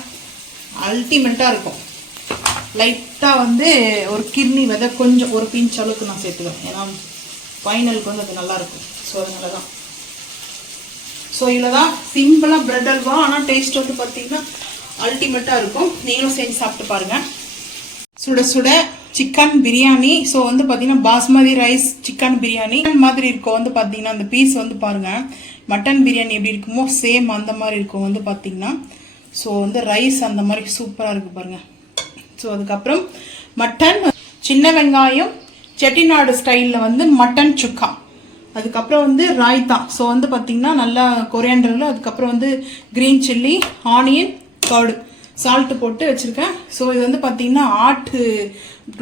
அல்டிமேட்டாக இருக்கும். லைட்டாக வந்து ஒரு கிர்னி விதை கொஞ்சம் ஒரு பிஞ்ச் அளவுக்கு நான் சேர்த்துவேன். ஏன்னா ஃபைனலுக்கு வந்து அது நல்லாயிருக்கும். ஸோ அதனால தான். ஸோ இதில் தான் சிம்பிளாக பிரெட் அல்வா. ஆனால் டேஸ்ட் வந்து பார்த்திங்கன்னா அல்டிமேட்டாக இருக்கும். நீங்களும் செஞ்சு சாப்பிட்டு பாருங்கள். சுட சுட சிக்கன் பிரியாணி. ஸோ வந்து பார்த்திங்கன்னா பாஸ்மதி ரைஸ் சிக்கன் பிரியாணி மாதிரி இருக்கும். வந்து பார்த்திங்கன்னா அந்த பீஸ் வந்து பாருங்கள், மட்டன் பிரியாணி எப்படி இருக்குமோ சேம் அந்த மாதிரி இருக்கும் வந்து பார்த்திங்கன்னா. ஸோ வந்து ரைஸ் அந்த மாதிரி சூப்பராக இருக்குது பாருங்கள். ஸோ அதுக்கப்புறம் மட்டன், சின்ன வெங்காயம், செட்டிநாடு ஸ்டைலில் வந்து மட்டன் சுக்கா. அதுக்கப்புறம் வந்து ராய்த்தா. ஸோ வந்து பார்த்திங்கன்னா நல்லா கொரியாண்டரில், அதுக்கப்புறம் வந்து green chilli, onion, curd, salt போட்டு வச்சுருக்கேன். ஸோ இது வந்து பார்த்திங்கன்னா ஆட்டு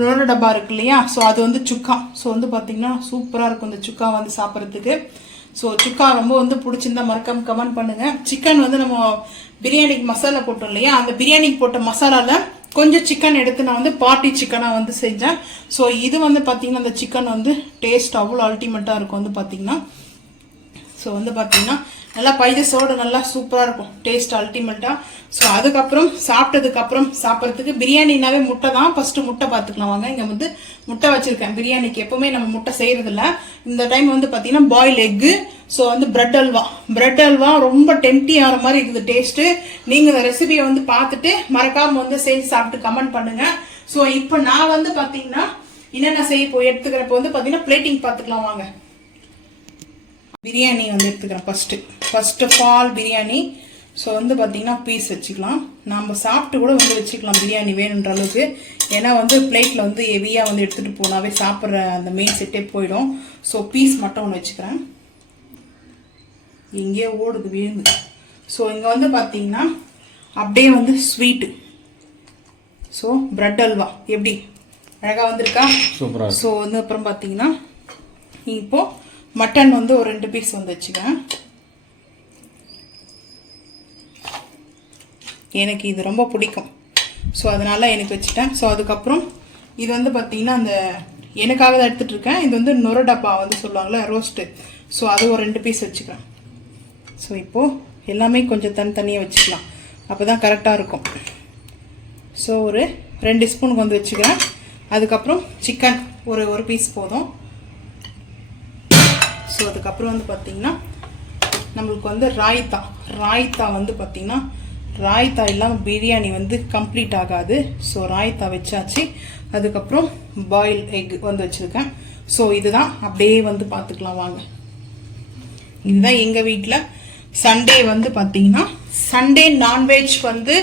ரோட டப்பா இருக்கு இல்லையா, ஸோ அது வந்து சுக்கா. ஸோ வந்து பார்த்தீங்கன்னா சூப்பராக இருக்கும் இந்த சுக்கா வந்து சாப்பிட்றதுக்கு. ஸோ சுக்கா ரொம்ப வந்து பிடிச்சிருந்தா மறக்காம கமெண்ட் பண்ணுங்க. சிக்கன் வந்து நம்ம பிரியாணிக்கு மசாலா போட்டோம் இல்லையா, அந்த பிரியாணிக்கு போட்ட மசாலாவில் கொஞ்சம் சிக்கன் எடுத்து நான் வந்து பார்ட்டி சிக்கனாக வந்து செஞ்சேன். ஸோ இது வந்து பார்த்தீங்கன்னா அந்த சிக்கன் வந்து டேஸ்ட் அவ்வளோ அல்டிமேட்டாக இருக்கும் வந்து பார்த்தீங்கன்னா. ஸோ வந்து பார்த்தீங்கன்னா நல்லா பைஜஸோடு நல்லா சூப்பராக இருக்கும், டேஸ்ட் அல்டிமேட்டாக. ஸோ அதுக்கப்புறம் சாப்பிட்டதுக்கப்புறம் சாப்பிட்றதுக்கு பிரியாணினாவே முட்டை தான். ஃபஸ்ட்டு முட்டை பார்த்துக்கலாம் வாங்க. இங்கே வந்து முட்டை வச்சுருக்கேன். பிரியாணிக்கு எப்போவுமே நம்ம முட்டை செய்கிறதில்ல. இந்த டைம் வந்து பார்த்தீங்கன்னா பாயில் எக்கு. ஸோ வந்து பிரெட் அல்வா ரொம்ப டெம்டி ஆகிற மாதிரி இருக்குது டேஸ்ட்டு. நீங்கள் இந்த ரெசிபியை வந்து பார்த்துட்டு மறக்காமல் வந்து செஞ்சு சாப்பிட்டு கமெண்ட் பண்ணுங்கள். ஸோ இப்போ நான் வந்து பார்த்தீங்கன்னா என்னென்ன செய்ய போய் எடுத்துக்கிறப்ப வந்து பார்த்தீங்கன்னா பிளேட்டிங் பார்த்துக்கலாம் வாங்க. பிரியாணி வந்து எடுத்துக்கிறேன் first of all biryani. So வந்து பார்த்தீங்கன்னா பீஸ் வச்சுக்கலாம். நம்ம சாப்பிட்டு கூட வந்து வச்சுக்கலாம் பிரியாணி வேணுன்ற அளவுக்கு. ஏன்னா வந்து பிளேட்டில் வந்து ஹெவியாக வந்து எடுத்துகிட்டு போனாவே சாப்பிட்ற அந்த மெயின் செட்டே போயிடும். ஸோ பீஸ் மட்டும் ஒன்று வச்சுக்கிறேன். எங்கேயோ ஓடுது விழுந்து. ஸோ இங்கே வந்து பார்த்தீங்கன்னா அப்படியே வந்து ஸ்வீட்டு. ஸோ பிரெட் அல்வா எப்படி அழகாக வந்திருக்கா, சூப்பராக. ஸோ வந்து அப்புறம் பார்த்தீங்கன்னா இப்போது மட்டன் வந்து ஒரு 2 பீஸ் வந்து வச்சுக்கிறேன். எனக்கு இது ரொம்ப பிடிக்கும், ஸோ அதனால் எனக்கு வச்சுட்டேன். ஸோ அதுக்கப்புறம் இது வந்து பார்த்திங்கன்னா அந்த எனக்காக தான் எடுத்துகிட்டு இருக்கேன். இது வந்து நொர டப்பா வந்து சொல்லுவாங்களே ரோஸ்ட்டு. ஸோ அது ஒரு 2 பீஸ் வச்சுக்கிறேன். ஸோ இப்போது எல்லாமே கொஞ்சம் தனித்தனியாக வச்சுக்கலாம், அப்போ தான் கரெக்டாக இருக்கும். ஸோ ஒரு 2 ஸ்பூனுக்கு வந்து வச்சுக்கிறேன். அதுக்கப்புறம் சிக்கன் ஒரு பீஸ் போதும். ஸோ அதுக்கப்புறம் வந்து பார்த்திங்கன்னா நம்மளுக்கு வந்து ராய்த்தா வந்து பார்த்திங்கன்னா ராய்த்தா இல்லாமல் பிரியாணி வந்து கம்ப்ளீட் ஆகாது. ஸோ ராய்த்தா வச்சாச்சு. அதுக்கப்புறம் பாயில் எக் வந்து வச்சுருக்கேன். ஸோ இதுதான் அப்படியே வந்து பார்த்துக்கலாம் வாங்க. இதுதான் எங்கள் வீட்டில் சண்டே வந்து பார்த்தீங்கன்னா சண்டே நான்வெஜ் வந்து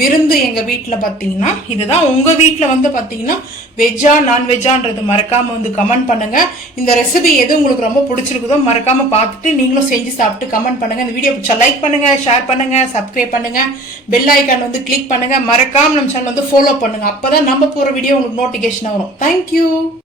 விருந்து எங்கள் வீட்டில் பார்த்தீங்கன்னா இதுதான். உங்கள் வீட்டில் வந்து பார்த்தீங்கன்னா வெஜ்ஜா நான்வெஜ்ஜான்றது மறக்காமல் வந்து கமெண்ட் பண்ணுங்கள். இந்த ரெசிபி எது உங்களுக்கு ரொம்ப பிடிச்சிருக்குதோ மறக்காமல் பார்த்துட்டு நீங்களும் செஞ்சு சாப்பிட்டு கமெண்ட் பண்ணுங்கள். இந்த வீடியோ பிடிச்சா லைக் பண்ணுங்கள், ஷேர் பண்ணுங்கள், சப்ஸ்கிரைப் பண்ணுங்கள், பெல் ஐக்கான் வந்து கிளிக் பண்ணுங்கள். மறக்காமல் நம்ம சேனல் வந்து ஃபாலோ பண்ணுங்கள். அப்போ தான் நம்ம போகிற வீடியோ உங்களுக்கு நோட்டிஃபிகேஷன் வரும். தேங்க்யூ.